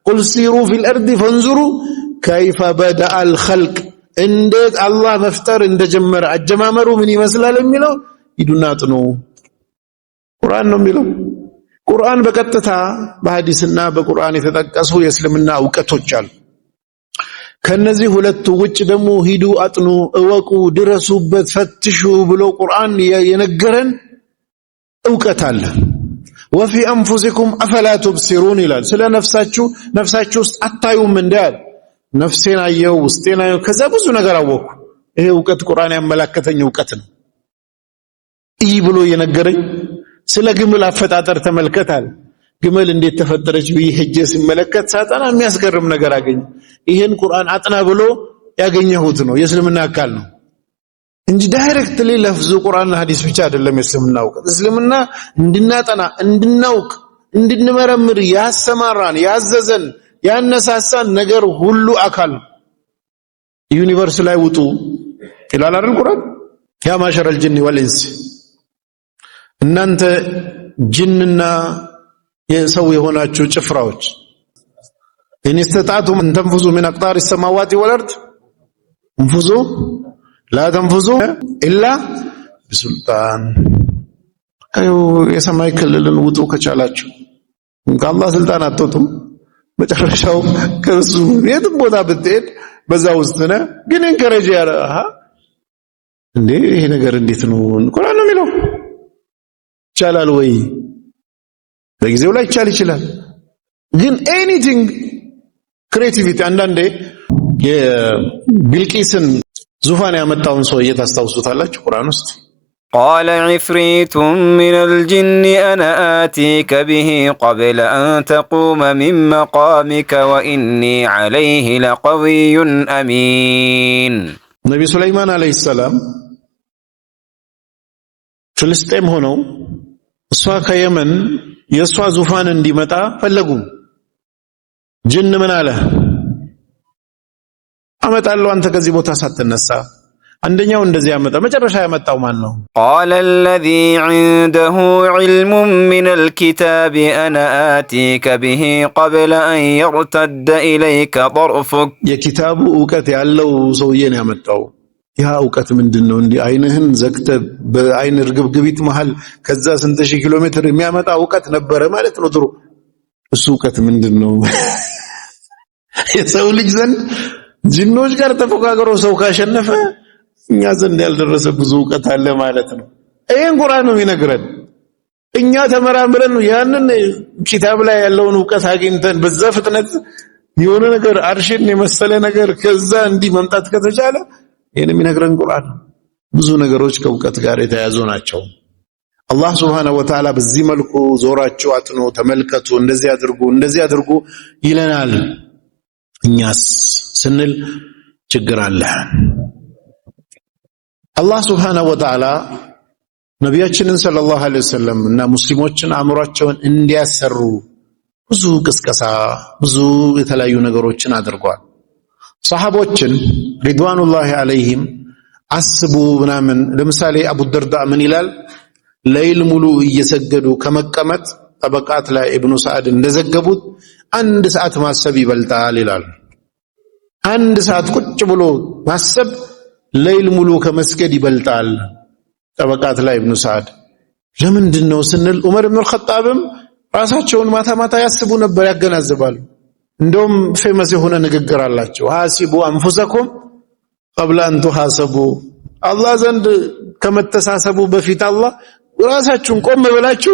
ቁል ሲሩ ፊል አርዲ ፈንዙሩ ከይፈ በደአል ኸልቅ እንዴት አላህ መፍጠር እንደጀመረ አጀማመሩ ምን ይመስላል የሚለው ሂዱና አጥኑ ቁርአን ነው የሚለው ቁርአን በቀጥታ በሐዲስና በቁርአን የተጠቀሱ የእስልምና ዕውቀቶች አሉ ከነዚህ ሁለቱ ውጭ ደግሞ ሂዱ አጥኑ እወቁ ድረሱበት ፈትሹ ብሎ ቁርአን የነገረን ዕውቀት አለ ወፊ አንፉሲኩም አፈላ ትብሲሩን ይላል ስለ ነፍሳችሁ ውስጥ አታዩም እንዳል ነፍሴን አየው ውስጤን አየው ከዛ ብዙ ነገር አወኩ ይሄ ዕውቀት ቁርአን ያመላከተኝ ዕውቀት ነው ይህ ብሎ የነገረኝ ስለ ግመል አፈጣጠር ተመልከታል ግመል እንዴት ተፈጠረች ሄጄ ሲመለከት ሳጣና የሚያስገርም ነገር አገኘ ይሄን ቁርአን አጥና ብሎ ያገኘሁት ነው የእስልምና አካል ነው እንጂ ዳይሬክትሊ ለፍዙ ቁርአንና ሐዲስ ብቻ አይደለም የእስልምና ዕውቀት እስልምና እንድናጠና እንድናውቅ እንድንመረምር ያሰማራን ያዘዘን ያነሳሳን ነገር ሁሉ አካል ዩኒቨርስ ላይ ውጡ ይላል አይደል ቁርአን ያ ማሸረል ጅን ወልኢንስ እናንተ ጅንና የሰው የሆናችሁ ጭፍራዎች ኢንስተጣቱም እንተንፉዙ من اقطار السماوات والارض انفذوا لا تنفذوا الا بسلطان አዩ የሰማይ ክልልን ውጡ ከቻላችሁ ከአላህ ስልጣን አትወጡም መጨረሻው ከሱ የትም ቦታ ብትሄድ በዛ ውስጥ ነህ ግን እንከረጅ ያረሃ እንዴ ይሄ ነገር እንዴት ነው ቁርአን ነው የሚለው ይቻላል ወይ በጊዜው ላይ ይችላል ግን ኤኒቲንግ ክሬቲቪቲ አንዳንዴ የቢልቂስን ዙፋን ያመጣውን ሰው እየታስታውሱታላችሁ ቁርአን ውስጥ قال عفريت من الجن أنا آتيك به قبل أن تقوم من مقامك وإني عليه لقوي أمين نبي سليمان عليه السلام ፍልስጤም ሆነው እሷ ከየመን የሷ ዙፋን እንዲመጣ ፈለጉ ጅን ምን አለ አመጣለሁ አንተ ከዚህ ቦታ ሳትነሳ አንደኛው እንደዚህ ያመጣ መጨረሻ ያመጣው ማን ነው قال الذي عنده علم من الكتاب أنا آتيك به قبل أن يرتد إليك طرفك የኪታቡ ዕውቀት ያለው ሰውዬ ነው ያመጣው ያ ዕውቀት ምንድነው እንዴ አይንህን ዘግተ በአይን ርግብግቢት መሃል ከዛ ስንት ሺህ ኪሎ ሜትር የሚያመጣ ዕውቀት ነበረ ማለት ነው ድሮ እሱ ዕውቀት ምንድነው የሰው ልጅ ዘንድ ጅኖች ጋር ተፎካክሮ ሰው ካሸነፈ እኛ ዘንድ ያልደረሰ ብዙ ዕውቀት አለ ማለት ነው ይሄን ቁርአን ነው የሚነግረን እኛ ተመራምረን ያንን ኪታብ ላይ ያለውን ዕውቀት አግኝተን በዛ ፍጥነት የሆነ ነገር አርሽን የመሰለ ነገር ከዛ እንዲ መምጣት ከተቻለ ይሄን የሚነግረን ቁርአን ብዙ ነገሮች ከዕውቀት ጋር የተያዙ ናቸው አላህ Subhanahu Wa Ta'ala በዚህ መልኩ ዞራችሁ አጥኑ ተመልከቱ እንደዚህ አድርጉ ይለናል እኛስ ስንል ችግር አለ አላህ Subhanahu Wa Ta'ala ነቢያችንን ሰለላሁ ዐለይሂ ወሰለም እና ሙስሊሞችን አእምሯቸውን እንዲያሰሩ ብዙ ቅስቀሳ ብዙ የተለያዩ ነገሮችን አድርጓል ሰሃቦችን ሪድዋኑላሂ ዐለይሂም አስቡ ምናምን ለምሳሌ አቡ ደርዳ ምን ይላል ለይል ሙሉ እየሰገዱ ከመቀመጥ ጠበቃት ላይ ኢብኑ ሰዓድ እንደዘገቡት አንድ ሰዓት ማሰብ ይበልጣል ይላል አንድ ሰዓት ቁጭ ብሎ ማሰብ ለይል ሙሉ ከመስገድ ይበልጣል ጠበቃት ላይ ኢብኑ ሰዓድ ለምንድነው ስንል ዑመር ኢብኑ አልኸጣብም ራሳቸውን ማታ ያስቡ ነበር ያገናዝባሉ እንደውም ፌመስ የሆነ ንግግር አላቸው ሐሲቡ አንፉሰኩም قبل ان تحاسبوا አላህ ዘንድ ከመተሳሰቡ በፊት አላህ ራሳችሁን ቆም ብላችሁ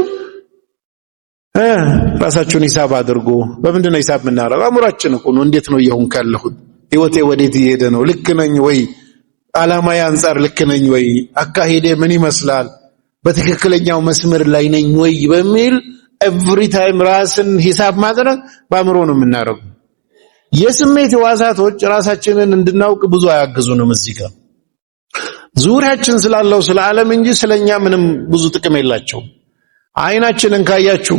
ራሳችሁን ሂሳብ አድርጉ በምንድነው ሂሳብ የምናደርገው አእምሯችን እኮ ነው እንዴት ነው ይሁን ካለሁት ህይወቴ ወዴት ይሄደ ነው ልክ ነኝ ወይ አላማዬ አንፃር ልክ ነኝ ወይ አካሄዴ ምን ይመስላል በትክክለኛው መስመር ላይ ነኝ ወይ በሚል ኤቭሪ ታይም ራስን ሂሳብ ማድረግ በአእምሮ ነው የምናደርገው። የስሜት ሕዋሳቶች ራሳችንን እንድናውቅ ብዙ አያግዙንም። እዚህ ጋር ዙሪያችን ስላለው ስለ ዓለም እንጂ ስለኛ ምንም ብዙ ጥቅም የላቸው። አይናችንን ካያችሁ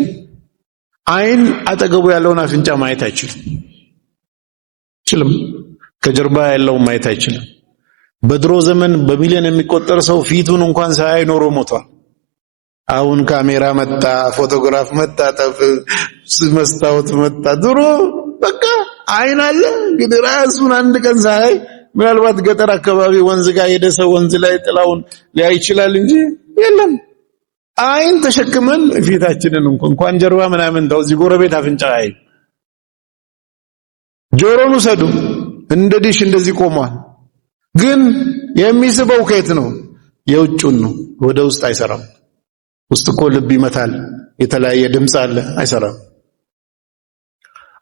አይን አጠገቡ ያለውን አፍንጫ ማየት አይችልም። ከጀርባ ያለውን ማየት አይችልም። በድሮ ዘመን በሚሊዮን የሚቆጠር ሰው ፊቱን እንኳን ሳያይ ኖሮ ሞቷል። አሁን ካሜራ መጣ፣ ፎቶግራፍ መጣ፣ መስታወት መጣ። ድሮ በቃ አይን አለ እንግዲህ ራሱን አንድ ቀን ሳያይ ምናልባት ገጠር አካባቢ ወንዝ ጋር ሄደ ሰው ወንዝ ላይ ጥላውን ሊያይ ይችላል እንጂ የለም። አይን ተሸክመን ፊታችንን እንኳን ጀርባ ምናምን እንደው እዚህ ጎረቤት አፍንጫ አይ ጆሮን ውሰዱ እንደ ዲሽ እንደዚህ ቆሟል። ግን የሚስበው ከየት ነው? የውጭውን ነው። ወደ ውስጥ አይሰራም። ውስጥ እኮ ልብ ይመታል፣ የተለያየ ድምፅ አለ፣ አይሰራም።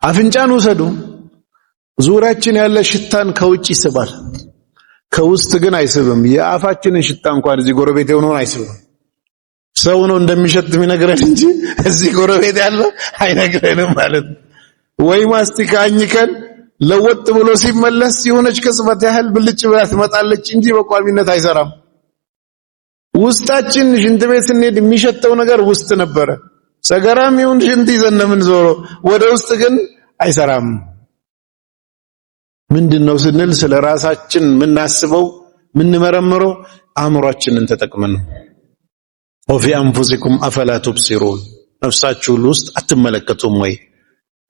አፍንጫን ውሰዱ። ዙሪያችን ያለ ሽታን ከውጭ ይስባል፣ ከውስጥ ግን አይስብም። የአፋችንን ሽታ እንኳን እዚህ ጎረቤት የሆነውን አይስብም። ሰው ነው እንደሚሸት የሚነግረን እንጂ እዚህ ጎረቤት ያለው አይነግረንም ማለት ነው። ወይ ማስቲካ አኝከን ለወጥ ብሎ ሲመለስ የሆነች ቅጽበት ያህል ብልጭ ብላ ትመጣለች እንጂ በቋሚነት አይሰራም። ውስጣችን ሽንት ቤት ስንሄድ የሚሸተው ነገር ውስጥ ነበረ። ሰገራም ይሁን ሽንት ይዘን ምን ዞሮ ወደ ውስጥ ግን አይሰራም። ምንድነው ስንል ስለ ራሳችን የምናስበው የምንመረምረው አእምሮአችንን ተጠቅመን ነው። ወፊ አንፉሲኩም አፈላ ቱብሲሩን፣ ነፍሳችሁ ውስጥ አትመለከቱም ወይ?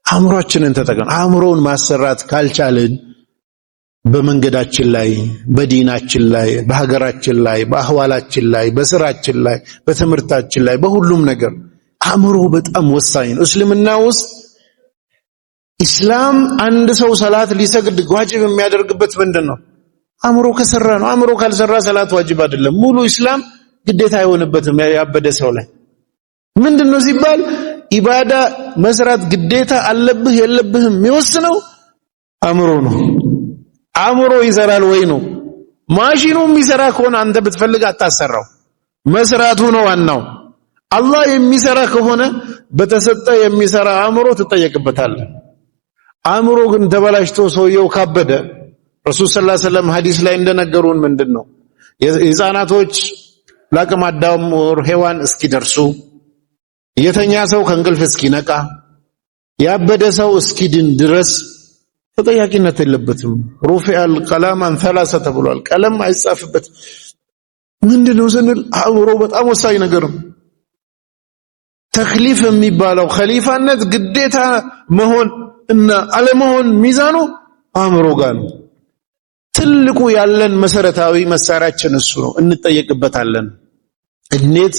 አእምሮአችንን ተጠቅመን አእምሮውን ማሰራት ካልቻልን በመንገዳችን ላይ፣ በዲናችን ላይ፣ በሀገራችን ላይ፣ በአህዋላችን ላይ፣ በስራችን ላይ፣ በትምህርታችን ላይ፣ በሁሉም ነገር አእምሮ በጣም ወሳኝ ነው። እስልምና ውስጥ ኢስላም አንድ ሰው ሰላት ሊሰግድ ዋጅብ የሚያደርግበት ምንድነው? አእምሮ ከሰራ ነው። አእምሮ ካልሰራ ሰላት ዋጅብ አይደለም። ሙሉ ኢስላም ግዴታ አይሆንበትም ያበደ ሰው ላይ። ምንድነው ሲባል ኢባዳ መስራት ግዴታ አለብህ የለብህም የሚወስነው አእምሮ ነው። አእምሮ ይሰራል ወይ ነው። ማሽኑ የሚሰራ ከሆነ አንተ ብትፈልግ አታሰራው፣ መስራቱ ነው ዋናው። አላህ የሚሰራ ከሆነ በተሰጠ የሚሰራ አእምሮ ትጠየቅበታለህ። አእምሮ ግን ተበላሽቶ ሰውየው ካበደ ረሱል ሰለላሁ ዐለይሂ ወሰለም ሐዲስ ላይ እንደነገሩን ምንድነው የህፃናቶች ለአቅመ አዳም ሔዋን እስኪደርሱ፣ የተኛ ሰው ከእንቅልፍ እስኪነቃ፣ ያበደ ሰው እስኪድን ድረስ ተጠያቂነት የለበትም። ሩፊዐል ቀለም አን ሰላሳ ተብሏል። ቀለም አይጻፍበት። ምንድነው ስንል አእምሮ በጣም ወሳኝ ነገር ነው። ተክሊፍ የሚባለው ኸሊፋነት ግዴታ መሆን እና አለመሆን ሚዛኑ አእምሮ ጋር ነው። ትልቁ ያለን መሰረታዊ መሳሪያችን እሱ ነው። እንጠየቅበታለን። እንዴት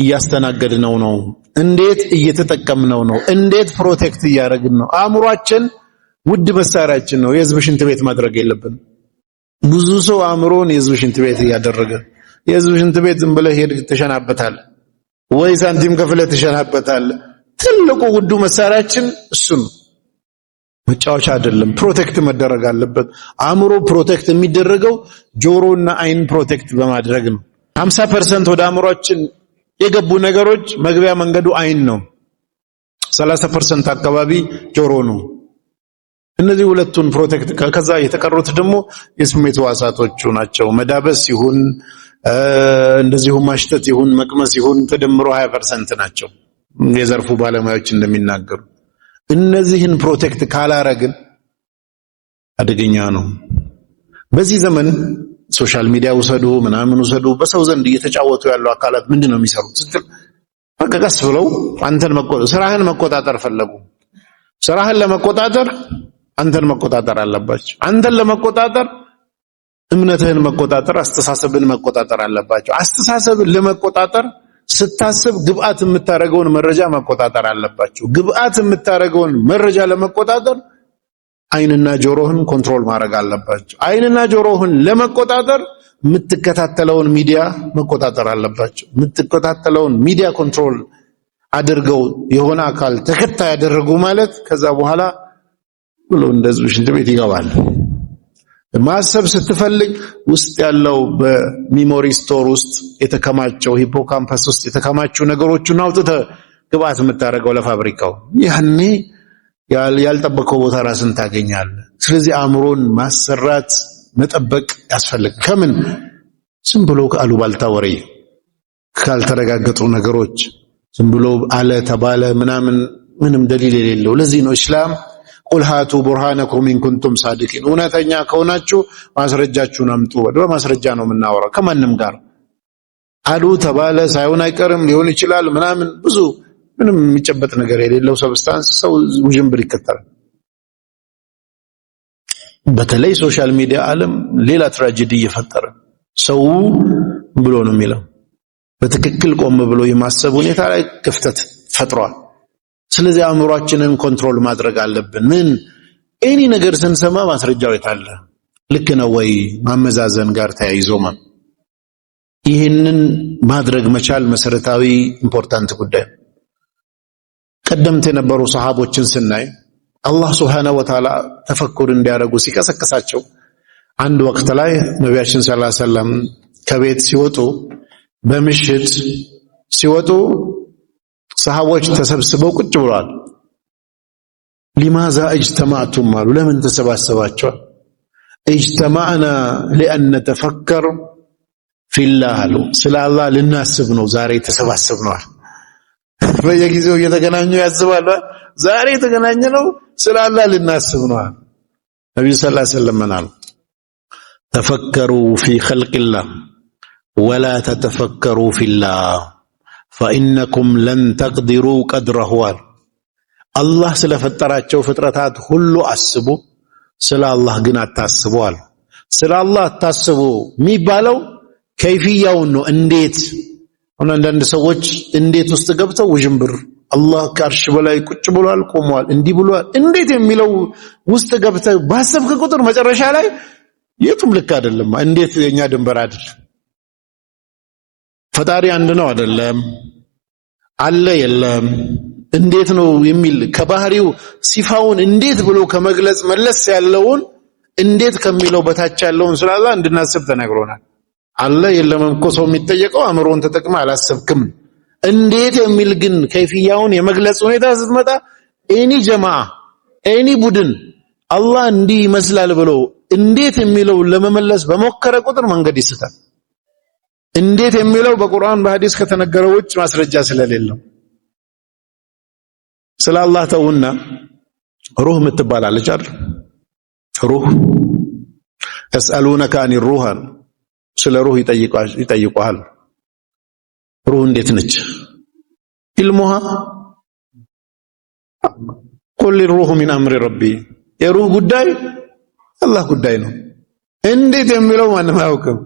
እያስተናገድነው ነው? እንዴት እየተጠቀምነው ነው? እንዴት ፕሮቴክት እያደረግን ነው? አእምሮአችን ውድ መሳሪያችን ነው። የህዝብ ሽንት ቤት ማድረግ የለብንም። ብዙ ሰው አእምሮን የህዝብ ሽንት ቤት እያደረገ፣ የህዝብ ሽንት ቤት ዝም ብለህ ሄድ ትሸናበታለህ፣ ወይ ሳንቲም ከፍለህ ትሸናበታለህ። ትልቁ ውዱ መሳሪያችን እሱ ነው። መጫወቻ አይደለም። ፕሮቴክት መደረግ አለበት። አእምሮ ፕሮቴክት የሚደረገው ጆሮና አይን ፕሮቴክት በማድረግ ነው። 50% ወደ አእምሮአችን የገቡ ነገሮች መግቢያ መንገዱ አይን ነው። 30% አካባቢ ጆሮ ነው። እነዚህ ሁለቱን ፕሮቴክት ከዛ የተቀሩት ደግሞ የስሜት ሕዋሳቶቹ ናቸው። መዳበስ ይሁን እንደዚሁ ማሽተት ይሁን መቅመስ ይሁን ተደምሮ 20% ናቸው የዘርፉ ባለሙያዎች እንደሚናገሩ። እነዚህን ፕሮቴክት ካላረግን አደገኛ ነው። በዚህ ዘመን ሶሻል ሚዲያ ውሰዱ ምናምን ውሰዱ፣ በሰው ዘንድ እየተጫወቱ ያለው አካላት ምንድነው የሚሰሩት ስትል ቀስ ብለው ስራህን መቆጣጠር ፈለጉ። ስራህን ለመቆጣጠር አንተን መቆጣጠር አለባቸው። አንተን ለመቆጣጠር እምነትህን መቆጣጠር፣ አስተሳሰብን መቆጣጠር አለባቸው። አስተሳሰብን ለመቆጣጠር ስታስብ ግብአት የምታረገውን መረጃ መቆጣጠር አለባቸው። ግብአት የምታረገውን መረጃ ለመቆጣጠር አይንና ጆሮህን ኮንትሮል ማድረግ አለባቸው። አይንና ጆሮህን ለመቆጣጠር የምትከታተለውን ሚዲያ መቆጣጠር አለባቸው። የምትከታተለውን ሚዲያ ኮንትሮል አድርገው የሆነ አካል ተከታይ ያደረጉ ማለት ከዛ በኋላ ብሎ እንደዚህ ሽንት ቤት ይገባል። ማሰብ ስትፈልግ ውስጥ ያለው በሜሞሪ ስቶር ውስጥ የተከማቸው ሂፖካምፐስ ውስጥ የተከማቹ ነገሮችን አውጥተህ ግብአት የምታደርገው ለፋብሪካው ያኔ ያልጠበቀው ቦታ ራስን ታገኛለህ። ስለዚህ አእምሮን ማሰራት መጠበቅ ያስፈልግ። ከምን ዝም ብሎ አሉባልታ ወሬ ካልተረጋገጡ ነገሮች ዝም ብሎ አለ ተባለ ምናምን ምንም ደሊል የሌለው። ለዚህ ነው እስላም ቁል ሃቱ ቡርሃነኩም ኢን ኩንቱም ሳዲቂን እውነተኛ ከሆናችሁ ማስረጃችሁን አምጡ። በማስረጃ ነው የምናወራው ከማንም ጋር አሉ ተባለ ሳይሆን አይቀርም ሊሆን ይችላል ምናምን ብዙ ምንም የሚጨበጥ ነገር የሌለው ሰብስታንስ ሰው ውዥንብር ይከተላል። በተለይ ሶሻል ሚዲያ ዓለም ሌላ ትራጀዲ እየፈጠረ ሰው ብሎ ነው የሚለው በትክክል ቆም ብሎ የማሰብ ሁኔታ ላይ ክፍተት ፈጥሯል። ስለዚህ አእምሮአችንን ኮንትሮል ማድረግ አለብን። ምን ኤኒ ነገር ስንሰማ ማስረጃው የታለ ልክ ነው ወይ ማመዛዘን ጋር ተያይዞ ይህንን ማድረግ መቻል መሰረታዊ ኢምፖርታንት ጉዳይ። ቀደምት የነበሩ ሰሃቦችን ስናይ አላህ Subhanahu Wa Ta'ala ተፈኩር እንዲያደርጉ ሲቀሰቅሳቸው አንድ ወቅት ላይ ነብያችን ሰለላሁ ዐለይሂ ወሰለም ከቤት ሲወጡ በምሽት ሲወጡ ሰሃቦች ተሰብስበው ቁጭ ብለዋል። لماذا اجتمعتم አሉ። ለምን ተሰባሰባችሁ? اجتمعنا لأن نتفكر في الله አሉ። ስለ አላህ ልናስብ ነው ዛሬ ተሰባሰብነው። በየጊዜው እየተገናኙ ያስባሉ። ዛሬ የተገናኘነው ስለ አላህ ልናስብ ነው። ነብዩ ሰለላሁ ዐለይሂ ወሰለም አሉ تفكروا في خلق الله ولا تتفكروا في الله فإنكم لن تقدروا قدره الله ስለፈጠራቸው ፍጥረታት ሁሉ አስቡ ስለ አላህ ግን አታስቡ አሉ። ስለ አላህ አታስቡ የሚባለው ከይፍያውን ነው። እንዴት አንዳንድ ሰዎች እንዴት ውስጥ ገብተው ውዥንብር አላህ ከአርሽ በላይ ቁጭ ብሏል ቆሟል እንዲህ ብሏል እንዴት የሚለው ውስጥ ገብተው ባሰብክ ቁጥር መጨረሻ ላይ የቱም ልክ አይደለም። እንዴት የኛ ድንበር አይደል? ፈጣሪ አንድ ነው አይደለም? አለ የለም? እንዴት ነው የሚል ከባህሪው ሲፋውን እንዴት ብሎ ከመግለጽ መለስ ያለውን እንዴት ከሚለው በታች ያለውን ስላላ እንድናስብ ተነግሮናል። አለ የለም እኮ ሰው የሚጠየቀው አእምሮን ተጠቅመህ አላሰብክም። እንዴት የሚል ግን ከይፍያውን የመግለጽ ሁኔታ ስትመጣ ኤኒ ጀማዓ ኤኒ ቡድን አላህ እንዲህ ይመስላል ብሎ እንዴት የሚለው ለመመለስ በመከረ ቁጥር መንገድ ይስታል። እንዴት የሚለው በቁርአን በሐዲስ ከተነገረው ውጭ ማስረጃ ስለሌለው ስለ አላህ ተውና ሩህ ምትባላለች አይደል? ሩህ ተስአሉነከ አኒ ሩህ ስለ ሩህ ይጠይቁሃል። ሩህ እንዴት ነች? ኢልሙሃ ቁል ሩህ ሚን አምሪ ረቢ የሩህ ጉዳይ አላህ ጉዳይ ነው። እንዴት የሚለው ማንም አያውቅም።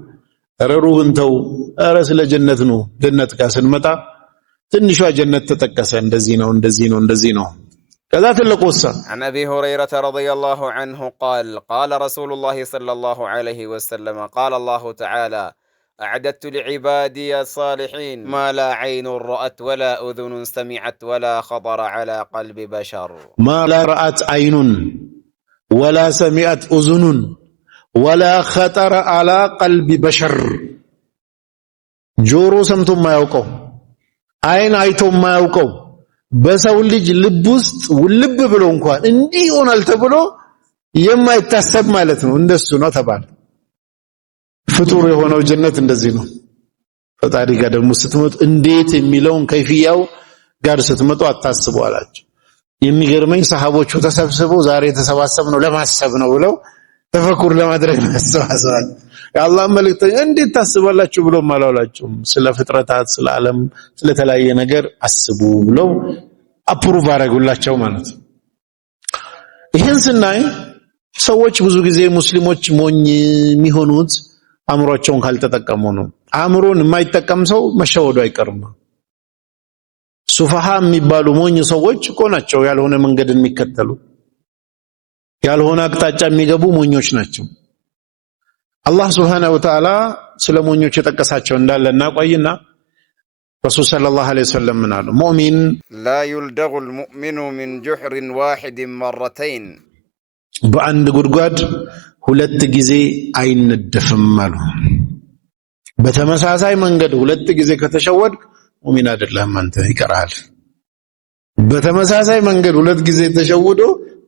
ኧረ ሩህን ተው። ኧረ ስለ ጀነት ነው። ጀነት ጋር ስንመጣ ትንሿ ጀነት ተጠቀሰ። እንደዚህ ነው እንደዚህ ነው እንደዚህ ነው። ከዛ ትልቁሳ عن أبي هريرة رضي الله عنه قال قال رسول الله صلى الله عليه وسلم قال الله تعالى أعددت لعبادي الصالحين ما لا عين رأت ولا أذن سمعت ولا خطر على قلب بشر. ما لا رأت عين ولا سمعت أذن ولا خطر على قلب بشر ጆሮ ሰምቶ የማያውቀው አይን አይቶ የማያውቀው በሰው ልጅ ልብ ውስጥ ውልብ ብሎ እንኳን እንዲህ ይሆናል ተብሎ የማይታሰብ ማለት ነው። እንደሱ ነው ተባለ። ፍጡር የሆነው ጀነት እንደዚህ ነው። ፈጣሪ ጋር ደግሞ ስትመጡ እንዴት የሚለውን ከይፍያው ጋር ስትመጡ አታስቡ አላቸው። የሚገርመኝ ሰሃቦቹ ተሰብስበው ዛሬ ተሰባሰብነው ለማሰብ ነው ብለው ተፈኩር ለማድረግ ተሰባስበዋል። የአላህ መልእክተኛ እንዴት ታስባላችሁ ብሎ ማላላችሁም ስለ ፍጥረታት ስለ ዓለም ስለ ተለያየ ነገር አስቡ ብለው አፕሩቭ አደረጉላቸው ማለት ነው። ይሄን ስናይ ሰዎች ብዙ ጊዜ ሙስሊሞች ሞኝ የሚሆኑት አእምሮአቸውን ካልተጠቀሙ ነው። አእምሮን የማይጠቀም ሰው መሸወዱ አይቀርም። ሱፋሃ የሚባሉ ሞኝ ሰዎች እኮ ናቸው ያልሆነ መንገድን የሚከተሉ ያልሆነ አቅጣጫ የሚገቡ ሞኞች ናቸው። አላህ Subhanahu Wa Ta'ala ስለ ሞኞች የጠቀሳቸው እንዳለ እናቆይና ረሱል ሰለላሁ ዐለይሂ ወሰለም ምናሉ ሙእሚን ላ يلدغ المؤمن من جحر واحد مرتين በአንድ ጉድጓድ ሁለት ጊዜ አይነደፍም አሉ። በተመሳሳይ መንገድ ሁለት ጊዜ ከተሸወድክ ሙእሚን አይደለህም አንተ ይቀራል። በተመሳሳይ መንገድ ሁለት ጊዜ ተሸውዶ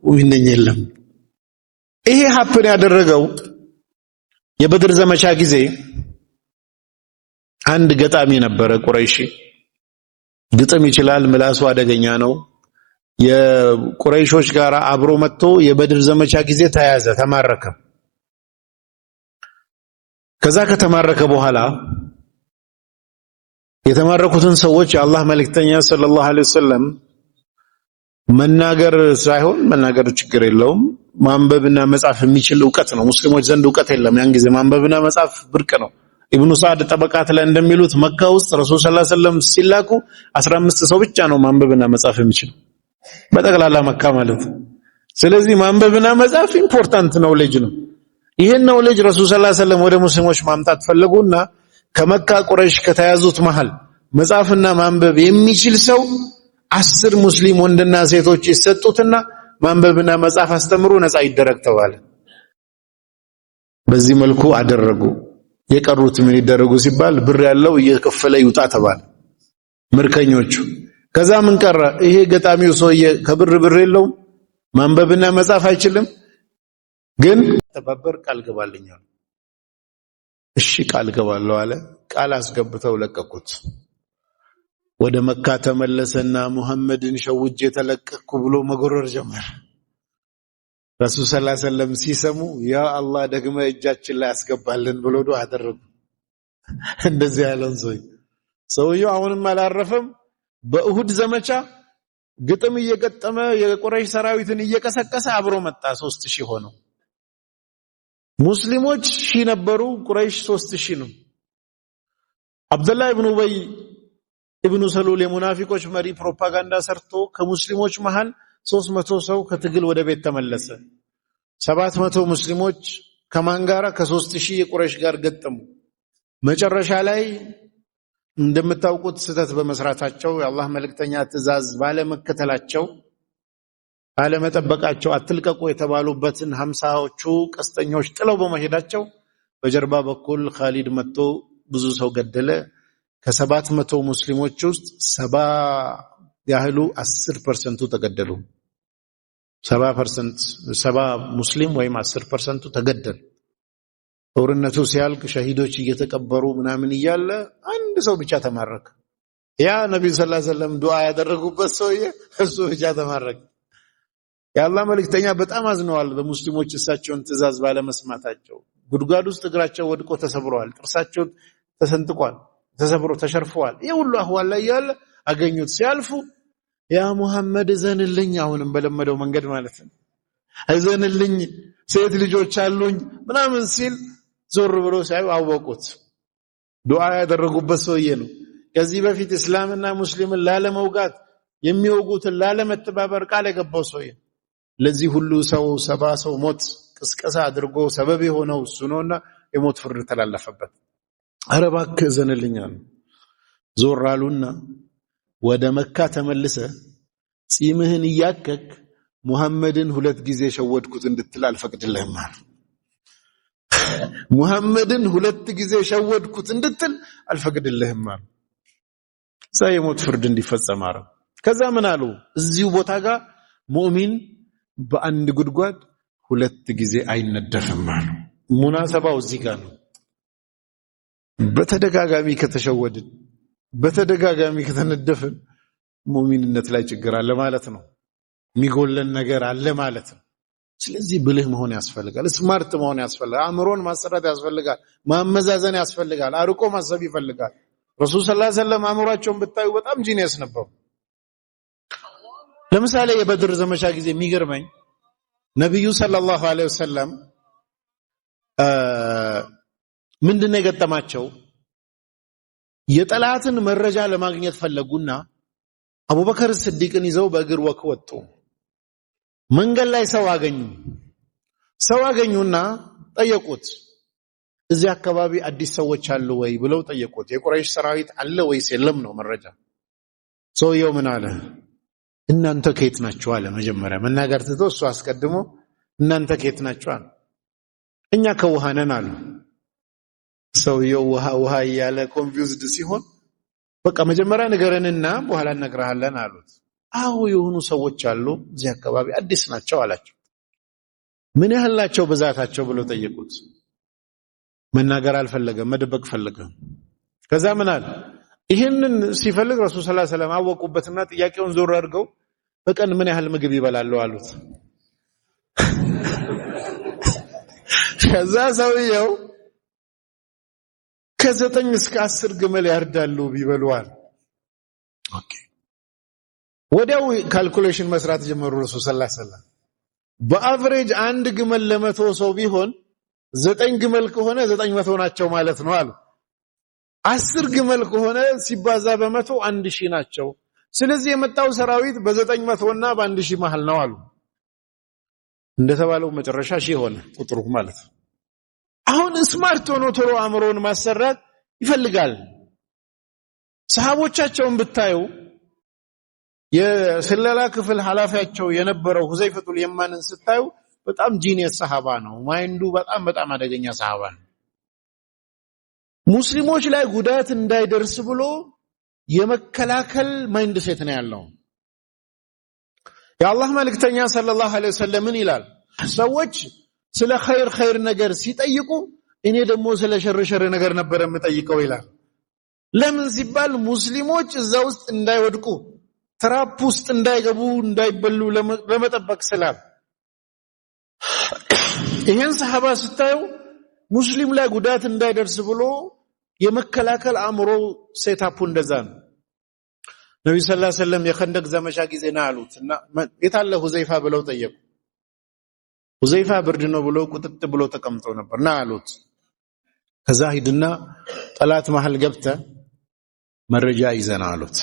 ሙእሚን ነኝ የለም። ይሄ ሀፕን ያደረገው የበድር ዘመቻ ጊዜ አንድ ገጣሚ ነበረ ቁረይሺ። ግጥም ይችላል፣ ምላሱ አደገኛ ነው። የቁረይሾች ጋር አብሮ መጥቶ የበድር ዘመቻ ጊዜ ተያዘ፣ ተማረከ። ከዛ ከተማረከ በኋላ የተማረኩትን ሰዎች የአላህ መልእክተኛ ሰለላሁ ዐለይሂ ወሰለም መናገር ሳይሆን መናገር ችግር የለውም ማንበብና መጻፍ የሚችል ዕውቀት ነው። ሙስሊሞች ዘንድ ዕውቀት የለም ያን ጊዜ ማንበብና መጻፍ ብርቅ ነው። ኢብኑ ሰዓድ ጠበቃት ላይ እንደሚሉት መካ ውስጥ ረሱል ሰለላሁ ዐለይሂ ወሰለም ሲላኩ 15 ሰው ብቻ ነው ማንበብና መጻፍ የሚችል በጠቅላላ መካ ማለት። ስለዚህ ማንበብና መጻፍ ኢምፖርታንት ነው ልጅ ነው። ይሄን ነው ልጅ ረሱል ሰለላሁ ዐለይሂ ወሰለም ወደ ሙስሊሞች ማምጣት ፈለጉና ከመካ ቁረይሽ ከተያዙት መሃል መጻፍና ማንበብ የሚችል ሰው 10 ሙስሊም ወንድና ሴቶች ይሰጡትና ማንበብና መጻፍ አስተምሩ ነፃ ይደረግ ተባለ። በዚህ መልኩ አደረጉ። የቀሩት ምን ይደረጉ ሲባል ብር ያለው እየከፈለ ይውጣ ተባለ ምርኮኞቹ። ከዛ ምን ቀረ? ይሄ ገጣሚው ሰውዬ ከብር ብር የለውም ማንበብና መጻፍ አይችልም፣ ግን ተባበር ቃል ገባልኛል። እሺ ቃል ገባለሁ አለ። ቃል አስገብተው ለቀቁት። ወደ መካ ተመለሰና ሙሐመድን ሸውጄ ተለቀቅኩ ብሎ መጎረር ጀመረ። ረሱል ሰለላሁ ዐለይሂ ወሰለም ሲሰሙ ያ አላህ ደግመ እጃችን ላይ አስገባልን ብሎ ዱዓ አደረጉ። እንደዚህ ያለን ሰውየው አሁንም አላረፈም። በኡሁድ ዘመቻ ግጥም እየገጠመ የቁረይሽ ሰራዊትን እየቀሰቀሰ አብሮ መጣ። 3000 ሆነው ሙስሊሞች 1000 ነበሩ፣ ቁረይሽ 3000 ነው። አብዱላህ ኢብኑ ኡበይ ኢብኑ ሰሉል የሙናፊቆች መሪ ፕሮፓጋንዳ ሰርቶ ከሙስሊሞች መሃል 300 ሰው ከትግል ወደ ቤት ተመለሰ። 700 ሙስሊሞች ከማን ጋራ? ከ3000 የቁረይሽ ጋር ገጠሙ። መጨረሻ ላይ እንደምታውቁት ስህተት በመስራታቸው የአላህ መልእክተኛ ትእዛዝ ባለመከተላቸው ባለመጠበቃቸው አትልቀቁ የተባሉበትን 50ዎቹ ቀስተኞች ጥለው በመሄዳቸው በጀርባ በኩል ኻሊድ መጥቶ ብዙ ሰው ገደለ። ከ700 ሙስሊሞች ውስጥ 70 ያህሉ 10% ተገደሉ። 70 ሙስሊም ወይም 10% ተገደሉ። ጦርነቱ ሲያልቅ ሸሂዶች እየተቀበሩ ምናምን እያለ አንድ ሰው ብቻ ተማረከ። ያ ነብዩ ሰለላሁ ዐለይሂ ወሰለም ዱዓ ያደረጉበት ሰውዬ እሱ ብቻ ተማረከ። የአላህ መልእክተኛ በጣም አዝነዋል በሙስሊሞች እሳቸውን ትእዛዝ ባለመስማታቸው። ጉድጓድ ውስጥ እግራቸው ወድቆ ተሰብረዋል፣ ጥርሳቸው ተሰንጥቋል፣ ተሰብሮ ተሸርፈዋል። ይሄ ሁሉ አህዋል ላይ ያለ አገኙት። ሲያልፉ ያ ሙሐመድ እዘንልኝ፣ አሁንም በለመደው መንገድ ማለት ነው፣ እዘንልኝ ሴት ልጆች አሉኝ ምናምን ሲል ዞር ብሎ ሳይው አወቁት። ዱዓ ያደረጉበት ሰውዬ ነው። ከዚህ በፊት እስላምና ሙስሊምን ላለመውጋት የሚወጉትን ላለመተባበር ቃል የገባው ሰውዬ። ለዚህ ሁሉ ሰው 70 ሰው ሞት ቅስቀሳ አድርጎ ሰበብ የሆነው እሱ ነውና የሞት ፍርድ ተላለፈበት። ኧረ እባክህ እዘንልኛል። ዞር አሉና ወደ መካ ተመልሰ ጺምህን እያከክ ሙሐመድን 2 ጊዜ ሸወድኩት እንድትል አልፈቅድልህም አሉ። ሙሐመድን 2 ጊዜ ሸወድኩት እንድትል አልፈቅድልህም አሉ። እዛ የሞት ፍርድ እንዲፈጸም አረ። ከዛ ምን አሉ? እዚሁ ቦታ ጋር ሙእሚን በአንድ ጉድጓድ 2 ጊዜ አይነደፍም አሉ። ሙናሰባው እዚህ ጋር ነው። በተደጋጋሚ ከተሸወድን በተደጋጋሚ ከተነደፍን ሙእሚንነት ላይ ችግር አለ ማለት ነው። የሚጎለን ነገር አለ ማለት ነው። ስለዚህ ብልህ መሆን ያስፈልጋል፣ ስማርት መሆን ያስፈልጋል፣ አእምሮን ማሰራት ያስፈልጋል፣ ማመዛዘን ያስፈልጋል፣ አርቆ ማሰብ ይፈልጋል። ረሱል ሰለላሁ ዐለይሂ ወሰለም አእምሯቸውን ብታዩ በጣም ጂኒየስ ነበሩ። ለምሳሌ የበድር ዘመቻ ጊዜ የሚገርመኝ ነብዩ ሰለላሁ ዐለይሂ ወሰለም ምንድነው የገጠማቸው? የጠላትን መረጃ ለማግኘት ፈለጉና አቡበከር ስዲቅን ይዘው በእግር ወክ ወጡ። መንገድ ላይ ሰው አገኙና ጠየቁት። እዚህ አካባቢ አዲስ ሰዎች አሉ ወይ ብለው ጠየቁት። የቁረይሽ ሰራዊት አለ ወይስ የለም ነው መረጃ። ሰውየው ምን አለ? እናንተ ከየት ናችሁ አለ። መጀመሪያ መናገር ትቶ እሱ አስቀድሞ እናንተ ከየት ናችሁ አለ። እኛ ከውሃ ነን አሉ። ሰውየው ውሃ እያለ ኮንፊውዝድ ሲሆን በቃ መጀመሪያ ንገረንና በኋላ እነግርሃለን አሉት። አዎ የሆኑ ሰዎች አሉ እዚህ አካባቢ አዲስ ናቸው አላቸው። ምን ያህል ናቸው ብዛታቸው ብለው ጠየቁት። መናገር አልፈለገም፣ መደበቅ ፈለገ። ከዛ ምን አለ? ይሄንን ሲፈልግ ረሱል ሰለላሁ ዐለይሂ ወሰለም አወቁበትና ጥያቄውን ዞር አድርገው በቀን ምን ያህል ምግብ ይበላሉ አሉት። ከዛ ሰውየው ከ9 እስከ 10 ግመል ያርዳሉ ቢበሉዋል። ኦኬ ወዲያው ካልኩሌሽን መስራት ጀመሩ ረሱል ሰለላሁ ዐለይሂ ወሰለም። በአቨሬጅ አንድ ግመል ለ100 ሰው ቢሆን 9 ግመል ከሆነ 900 ናቸው ማለት ነው አሉ። 10 ግመል ከሆነ ሲባዛ በ100 1000 ናቸው። ስለዚህ የመጣው ሰራዊት በ900 እና በ1000 መሃል ነው አሉ። እንደተባለው መጨረሻ ሺህ ሆነ ቁጥሩ ማለት ነው። አሁን ስማርት ሆኖ ቶሎ አእምሮን ማሰራት ይፈልጋል። ሰሃቦቻቸውን ብታዩ የስለላ ክፍል ኃላፊያቸው የነበረው ሁዘይፈቱል የማንን ስታዩ በጣም ጂኒየስ ሰሃባ ነው። ማይንዱ በጣም አደገኛ ሰሃባ ነው። ሙስሊሞች ላይ ጉዳት እንዳይደርስ ብሎ የመከላከል ማይንድ ሴት ነው ያለው። የአላህ መልእክተኛ ሰለላሁ ዐለይሂ ወሰለም ይላል ሰዎች ስለ ኸይር ነገር ሲጠይቁ እኔ ደግሞ ስለ ሸር ነገር ነበር የምጠይቀው ይላል። ለምን ሲባል ሙስሊሞች እዛ ውስጥ እንዳይወድቁ ትራፕ ውስጥ እንዳይገቡ እንዳይበሉ ለመጠበቅ ስላል። ይሄን ሰሃባ ስታዩ ሙስሊም ላይ ጉዳት እንዳይደርስ ብሎ የመከላከል አእምሮ ሴታፑ እንደዛ ነው። ነብዩ ሰለላሁ ዐለይሂ ወሰለም የኸንደቅ ዘመቻ ጊዜ ነው አሉትና የታለ ሁዘይፋ ብለው ጠየቁ። ሁዘይፋ ብርድ ነው ብሎ ቁጥጥ ብሎ ተቀምጦ ነበርና አሉት። ከዛ ሂድና ጠላት መሃል ገብተ መረጃ ይዘና አሉት።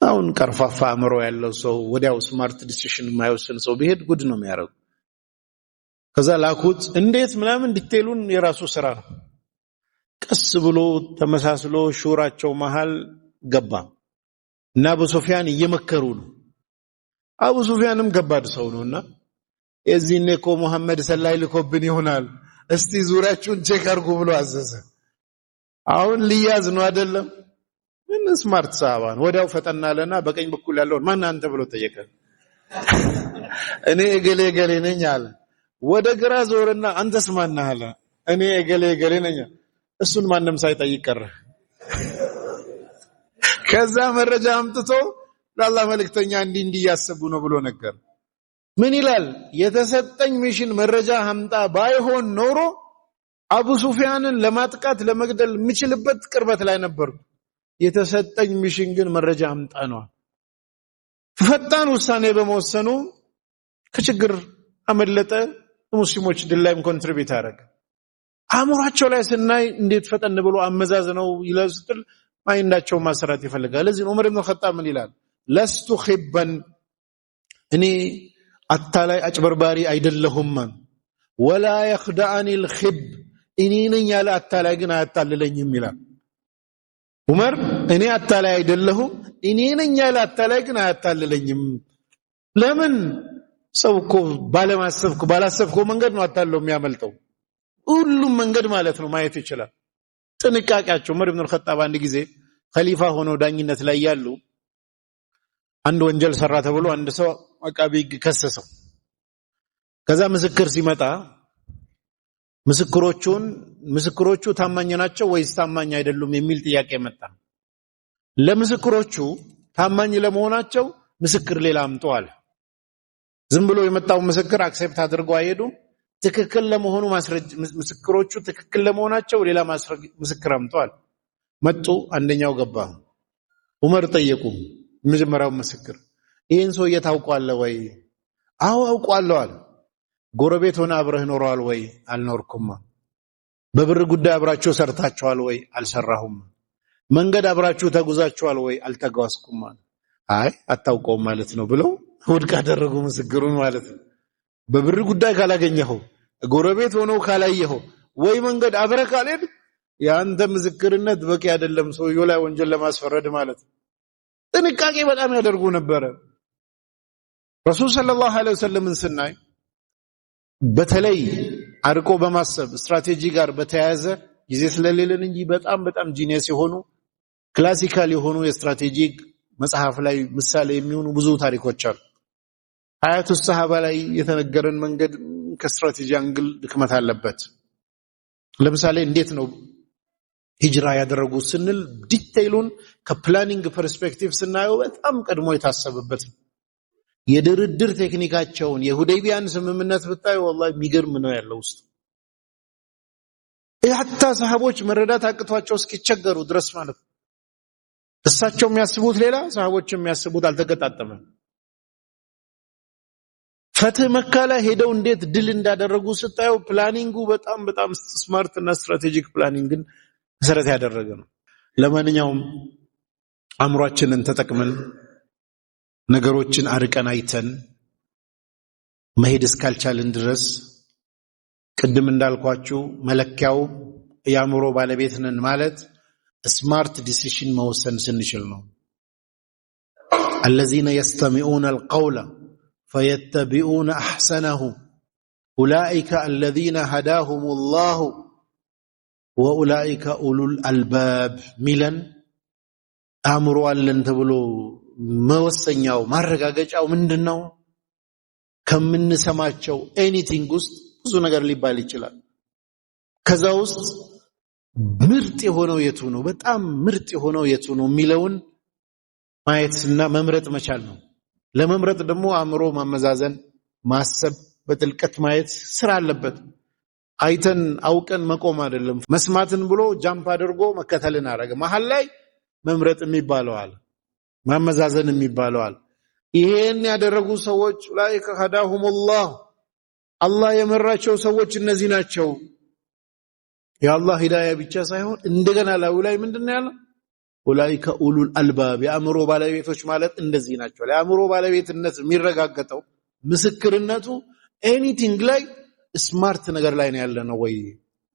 አሁን ቀርፋፋ አእምሮ ያለው ሰው ወዲያው ስማርት ዲሲሽን የማይወስን ሰው ቢሄድ ጉድ ነው የሚያረግ። ከዛ ላኩት። እንዴት ምናምን ዲቴሉን የራሱ ስራ ነው። ቀስ ብሎ ተመሳስሎ ሹራቸው መሃል ገባ እና አቡ ሱፊያን እየመከሩ ነው። አቡ ሱፊያንም ከባድ ሰው ነውና እዚህኔ እኮ መሐመድ ሰላይ ልኮብን ይሆናል እስቲ ዙሪያችሁን ቼክ አድርጉ ብሎ አዘዘ። አሁን ሊያዝ ነው አይደለም? ምን ስማርት ሰሃባን ወዲያው ፈጠናለና በቀኝ በኩል ያለውን ማን አንተ ብሎ ጠየቀ። እኔ እገሌ ነኝ አለ። ወደ ግራ ዞርና አንተስ ማን ነህ አለ። እኔ እገሌ ነኝ። እሱን ማንንም ሳይጠይቅ ቀረ። ከዛ መረጃ አምጥቶ ለአላህ መልእክተኛ እንዲህ ያሰቡ ነው ብሎ ነገር ምን ይላል? የተሰጠኝ ሚሽን መረጃ አምጣ ባይሆን ኖሮ አቡ ሱፊያንን ለማጥቃት ለመግደል የምችልበት ቅርበት ላይ ነበር። የተሰጠኝ ሚሽን ግን መረጃ አምጣ ነው። ፈጣን ውሳኔ በመወሰኑ ከችግር አመለጠ። ሙስሊሞች ድል ላይም ኮንትሪቢዩት አደረገ። አእምሯቸው ላይ ስናይ እንዴት ፈጠን ብሎ አመዛዝነው ይለስጥል ማይንዳቸው ማሰራት ይፈልጋል። ለዚህ ዑመር ኢብኑ ኸጣብ ምን ይላል? ለስቱ ኺበን እኔ አታላይ አጭበርባሪ አይደለሁም። ወላ يخدعني الخب እኔ ነኝ ያለ አታላይ ግን አያታልለኝም ይላል ዑመር። እኔ አታላይ አይደለሁም፣ እኔ ነኝ ያለ አታላይ ግን አያታልለኝም። ለምን? ሰው እኮ ባላሰብከው መንገድ ነው አታለው የሚያመልጠው። ሁሉም መንገድ ማለት ነው ማየት ይችላል። ጥንቃቄያቸው ዑመር ኢብኑ ኸጣብ አንድ ጊዜ ኸሊፋ ሆነው ዳኝነት ላይ ያሉ አንድ ወንጀል ሰራ ተብሎ አንድ ሰው አቃቢ ከሰሰው። ከዛ ምስክር ሲመጣ ምስክሮቹ ታማኝ ናቸው ወይስ ታማኝ አይደሉም የሚል ጥያቄ መጣ። ለምስክሮቹ ታማኝ ለመሆናቸው ምስክር ሌላ አምጡ አለ። ዝም ብሎ የመጣው ምስክር አክሴፕት አድርገው አይሄዱም። ትክክል ለመሆኑ ምስክሮቹ ትክክል ለመሆናቸው ሌላ ምስክር አምጧል። መጡ። አንደኛው ገባ። ዑመር ጠየቁ መጀመሪያው ምስክር ይሄን ሰው ታውቀዋለህ ወይ? አዎ አውቀዋለሁ አለ። ጎረቤት ሆነ አብረህ ኖረዋል ወይ? አልኖርኩም። በብር ጉዳይ አብራችሁ ሰርታችኋል ወይ? አልሰራሁም። መንገድ አብራችሁ ተጉዛችኋል ወይ? አልተጓዝኩም። አይ አታውቀውም ማለት ነው ብለው ውድቅ አደረጉ ምስክሩን ማለት ነው። በብር ጉዳይ ካላገኘኸው፣ ጎረቤት ሆኖ ካላየኸው፣ ወይ መንገድ አብረህ ካልሄድ ያንተ ምስክርነት በቂ አይደለም ሰውየው ላይ ወንጀል ለማስፈረድ ማለት ነው። ጥንቃቄ በጣም ያደርጉ ነበር። ረሱል ሰለላሁ ዐለይሂ ወሰለም ስናይ በተለይ አርቆ በማሰብ ስትራቴጂ ጋር በተያያዘ ጊዜ ስለሌለን እንጂ በጣም ጂኒየስ የሆኑ ክላሲካል የሆኑ የስትራቴጂክ መጽሐፍ ላይ ምሳሌ የሚሆኑ ብዙ ታሪኮች አሉ። ሀያቱ ሰሃባ ላይ የተነገረን መንገድ ከስትራቴጂ አንግል ድክመት አለበት። ለምሳሌ እንዴት ነው ሂጅራ ያደረጉት ስንል ዲቴይሉን ከፕላኒንግ ፐርስፔክቲቭ ስናየው በጣም ቀድሞ የታሰበበት የድርድር ቴክኒካቸውን የሁደይቢያን ስምምነት ብታዩ والله የሚገርም ነው ያለው ውስጥ ሐታ ሰሃቦች መረዳት አቅቷቸው እስኪቸገሩ ድረስ ማለት ነው። እሳቸው የሚያስቡት ሌላ ሰሃቦች የሚያስቡት አልተገጣጠመም። ፈትህ መካ ላይ ሄደው እንዴት ድል እንዳደረጉ ስታዩ ፕላኒንጉ በጣም ስማርት እና ስትራቴጂክ ፕላኒንግን መሰረት ያደረገ ነው። ለማንኛውም አእምሮአችንን ተጠቅመን ነገሮችን አርቀን አይተን መሄድ እስካልቻልን ድረስ ቅድም እንዳልኳችሁ መለኪያው የአእምሮ ባለቤት ነን ማለት ስማርት ዲሲሽን መወሰን ስንችል ነው። الذين يستمعون القول فيتبعون احسنه اولئك الذين هداهم الله واولئك اولو الالباب ሚለን አእምሮ አለን ተብሎ መወሰኛው ማረጋገጫው ምንድነው? ከምንሰማቸው ኤኒቲንግ ውስጥ ብዙ ነገር ሊባል ይችላል። ከዛ ውስጥ ምርጥ የሆነው የቱ ነው? በጣም ምርጥ የሆነው የቱ ነው የሚለውን ማየትና መምረጥ መቻል ነው። ለመምረጥ ደግሞ አእምሮ ማመዛዘን፣ ማሰብ፣ በጥልቀት ማየት ስራ አለበት። አይተን አውቀን መቆም አይደለም። መስማትን ብሎ ጃምፕ አድርጎ መከተልን አረገ። መሃል ላይ መምረጥ የሚባለው አለ፣ ማመዛዘን የሚባለው አለ። ይሄን ያደረጉ ሰዎች ላይ ከሃዳሁሙላህ አላህ የመራቸው ሰዎች እነዚህ ናቸው። የአላህ ሂዳያ ብቻ ሳይሆን እንደገና ላይ ምንድነው ያለው? ኡላኢከ ኡሉል አልባብ የአእምሮ ባለቤቶች ማለት እንደዚህ ናቸው። የአእምሮ ባለቤትነት የሚረጋገጠው ምስክርነቱ ኤኒቲንግ ላይ ስማርት ነገር ላይ ነው ያለነው ወይ?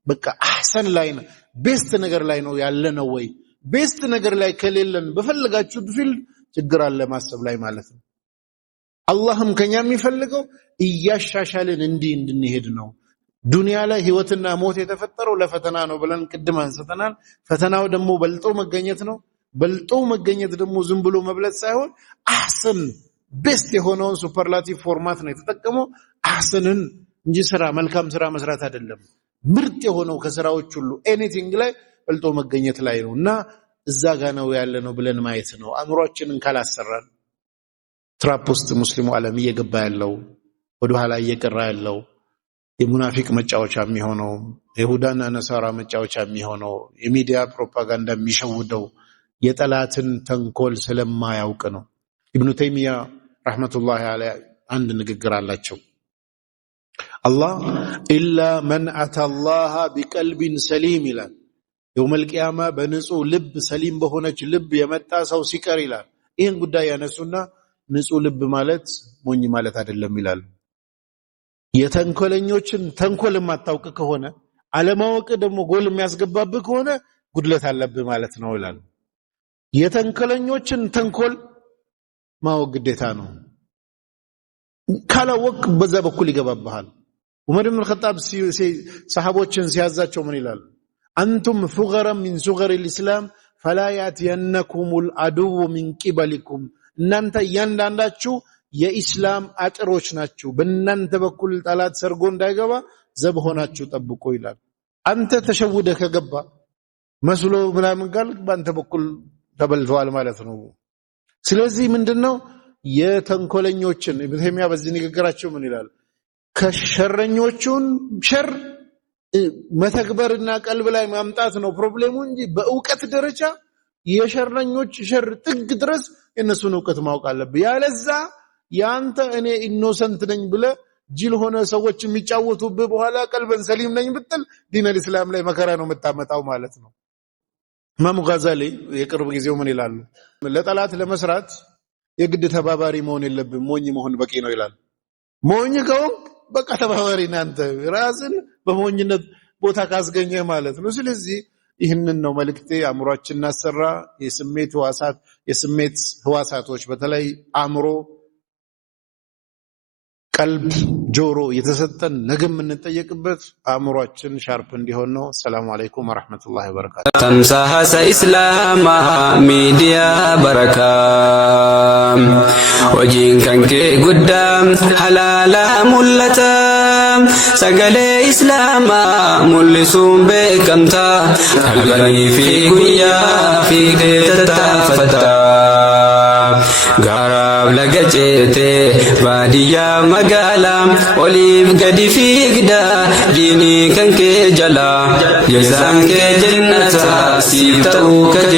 በቃ አህሰን ላይ ነው ቤስት ነገር ላይ ነው ያለነው ወይ? ቤስት ነገር ላይ ከሌለን በፈለጋችሁት ፊልድ ችግር አለ ማሰብ ላይ ማለት ነው። አላህም ከኛ የሚፈልገው እያሻሻልን እንድንሄድ ነው። ዱንያ ላይ ህይወትና ሞት የተፈጠረው ለፈተና ነው ብለን ቅድም አንስተናል። ፈተናው ደግሞ በልጦ መገኘት ነው። በልጦ መገኘት ደግሞ ዝም ብሎ መብለጥ ሳይሆን አህሰን ቤስት የሆነውን ሱፐርላቲቭ ፎርማት ነው የተጠቀመው። አህሰንን እንጂ መልካም ስራ መስራት አይደለም። ምርጥ የሆነው ከስራዎች ሁሉ ኤኒቲንግ ላይ በልጦ መገኘት ላይ ነውና እዛ ጋር ነው ያለነው ብለን ማየት ነው። አእምሮአችንን ካላሰራን ትራፕ ውስጥ ሙስሊሙ ዓለም እየገባ ያለው ወደ ኋላ እየቀራ ያለው የሙናፊቅ መጫወቻ የሚሆነው የይሁዳና ነሳራ መጫወቻ የሚሆነው የሚዲያ ፕሮፓጋንዳ የሚሸውደው የጠላትን ተንኮል ስለማያውቅ ነው። ኢብኑ ተይሚያ ረህመቱላሂ ዐለይሂ አንድ ንግግር አላቸው። አላህ ኢላ መን አተላህ ቢቀልቢን ሰሊም ይላል። የውመል ቂያማ በንጹህ ልብ ሰሊም በሆነች ልብ የመጣ ሰው ሲቀር ይላል። ይህን ጉዳይ ያነሱና ንጹህ ልብ ማለት ሞኝ ማለት አይደለም ይላሉ። የተንኮለኞችን ተንኮል የማታውቅ ከሆነ አለማወቅ ደግሞ ጎል የሚያስገባብህ ከሆነ ጉድለት አለብህ ማለት ነው ይላሉ። የተንኮለኞችን ተንኮል ማወቅ ግዴታ ነው። ካላወቅ በዛ በኩል ይገባብሃል። ዑመር ኢብኑ ኸጣብ ሰሃቦችን ሲያዛቸው ምን ይላሉ? አንቱም ሱገራ ሚን ሱገሪል ኢስላም ፈላ ያትየነኩሙል አዱው ሚን ቂበሊኩም እናንተ እያንዳንዳችሁ የኢስላም አጥሮች ናችሁ። በእናንተ በኩል ጠላት ሰርጎ እንዳይገባ ዘብ ሆናችሁ ጠብቁ ይላል። አንተ ተሸውደ ከገባ መስሎ ምናምን ጋር በአንተ በኩል ተበልተዋል ማለት ነው። ስለዚህ ምንድነው የተንኮለኞችን ኢብኑ ተይሚያ በዚህ ንግግራቸው ምን ይላል? ከሸረኞቹን ሸር መተግበርና ቀልብ ላይ ማምጣት ነው ፕሮብሌሙ እንጂ በእውቀት ደረጃ የሸረኞች ሸር ጥግ ድረስ የነሱን እውቀት ማወቅ አለብህ። ያለዛ ያንተ እኔ ኢኖሰንት ነኝ ብለ ጅል ሆነ ሰዎች የሚጫወቱብህ በኋላ ቀልበን ሰሊም ነኝ ብትል ዲነል እስላም ላይ መከራ ነው የምታመጣው ማለት ነው። ኢማሙ ጋዛሊ የቅርብ ጊዜው ምን ይላሉ? ለጠላት ለመስራት የግድ ተባባሪ መሆን የለብም ሞኝ መሆን በቂ ነው ይላል። ሞኝ ከሆንክ በቃ ተባባሪ ናንተ ራስን በሞኝነት ቦታ ካስገኘ ማለት ነው። ስለዚህ ይህንን ነው መልእክቴ። አእምሮአችንን እናሰራ። የስሜት ህዋሳቶች በተለይ አእምሮ ቀልብ ጆሮ የተሰጠን ነገም እንጠየቅበት አእምሮአችን ሻርፕ እንዲሆን ነው። ሰላም አለይኩም ወራህመቱላሂ ወበረካቱ። ተምሳሐሰ ኢስላማ ሚዲያ በረካ ወጂን ከንኬ ጉዳም ሐላላ ሙለታ ሰገሌ ኢስላማ ሙልሱም በከምታ አልገኒ ፊ ጉያ ፊ ተታፈታ ጋራብ ለገጨቴ ባዲያ መጋላ ኦሊቭ ገዲ ፊግዳ ዲኒ ከንኬ ጀላ የዛንኬ ጀነታ ሲብተው ከጄ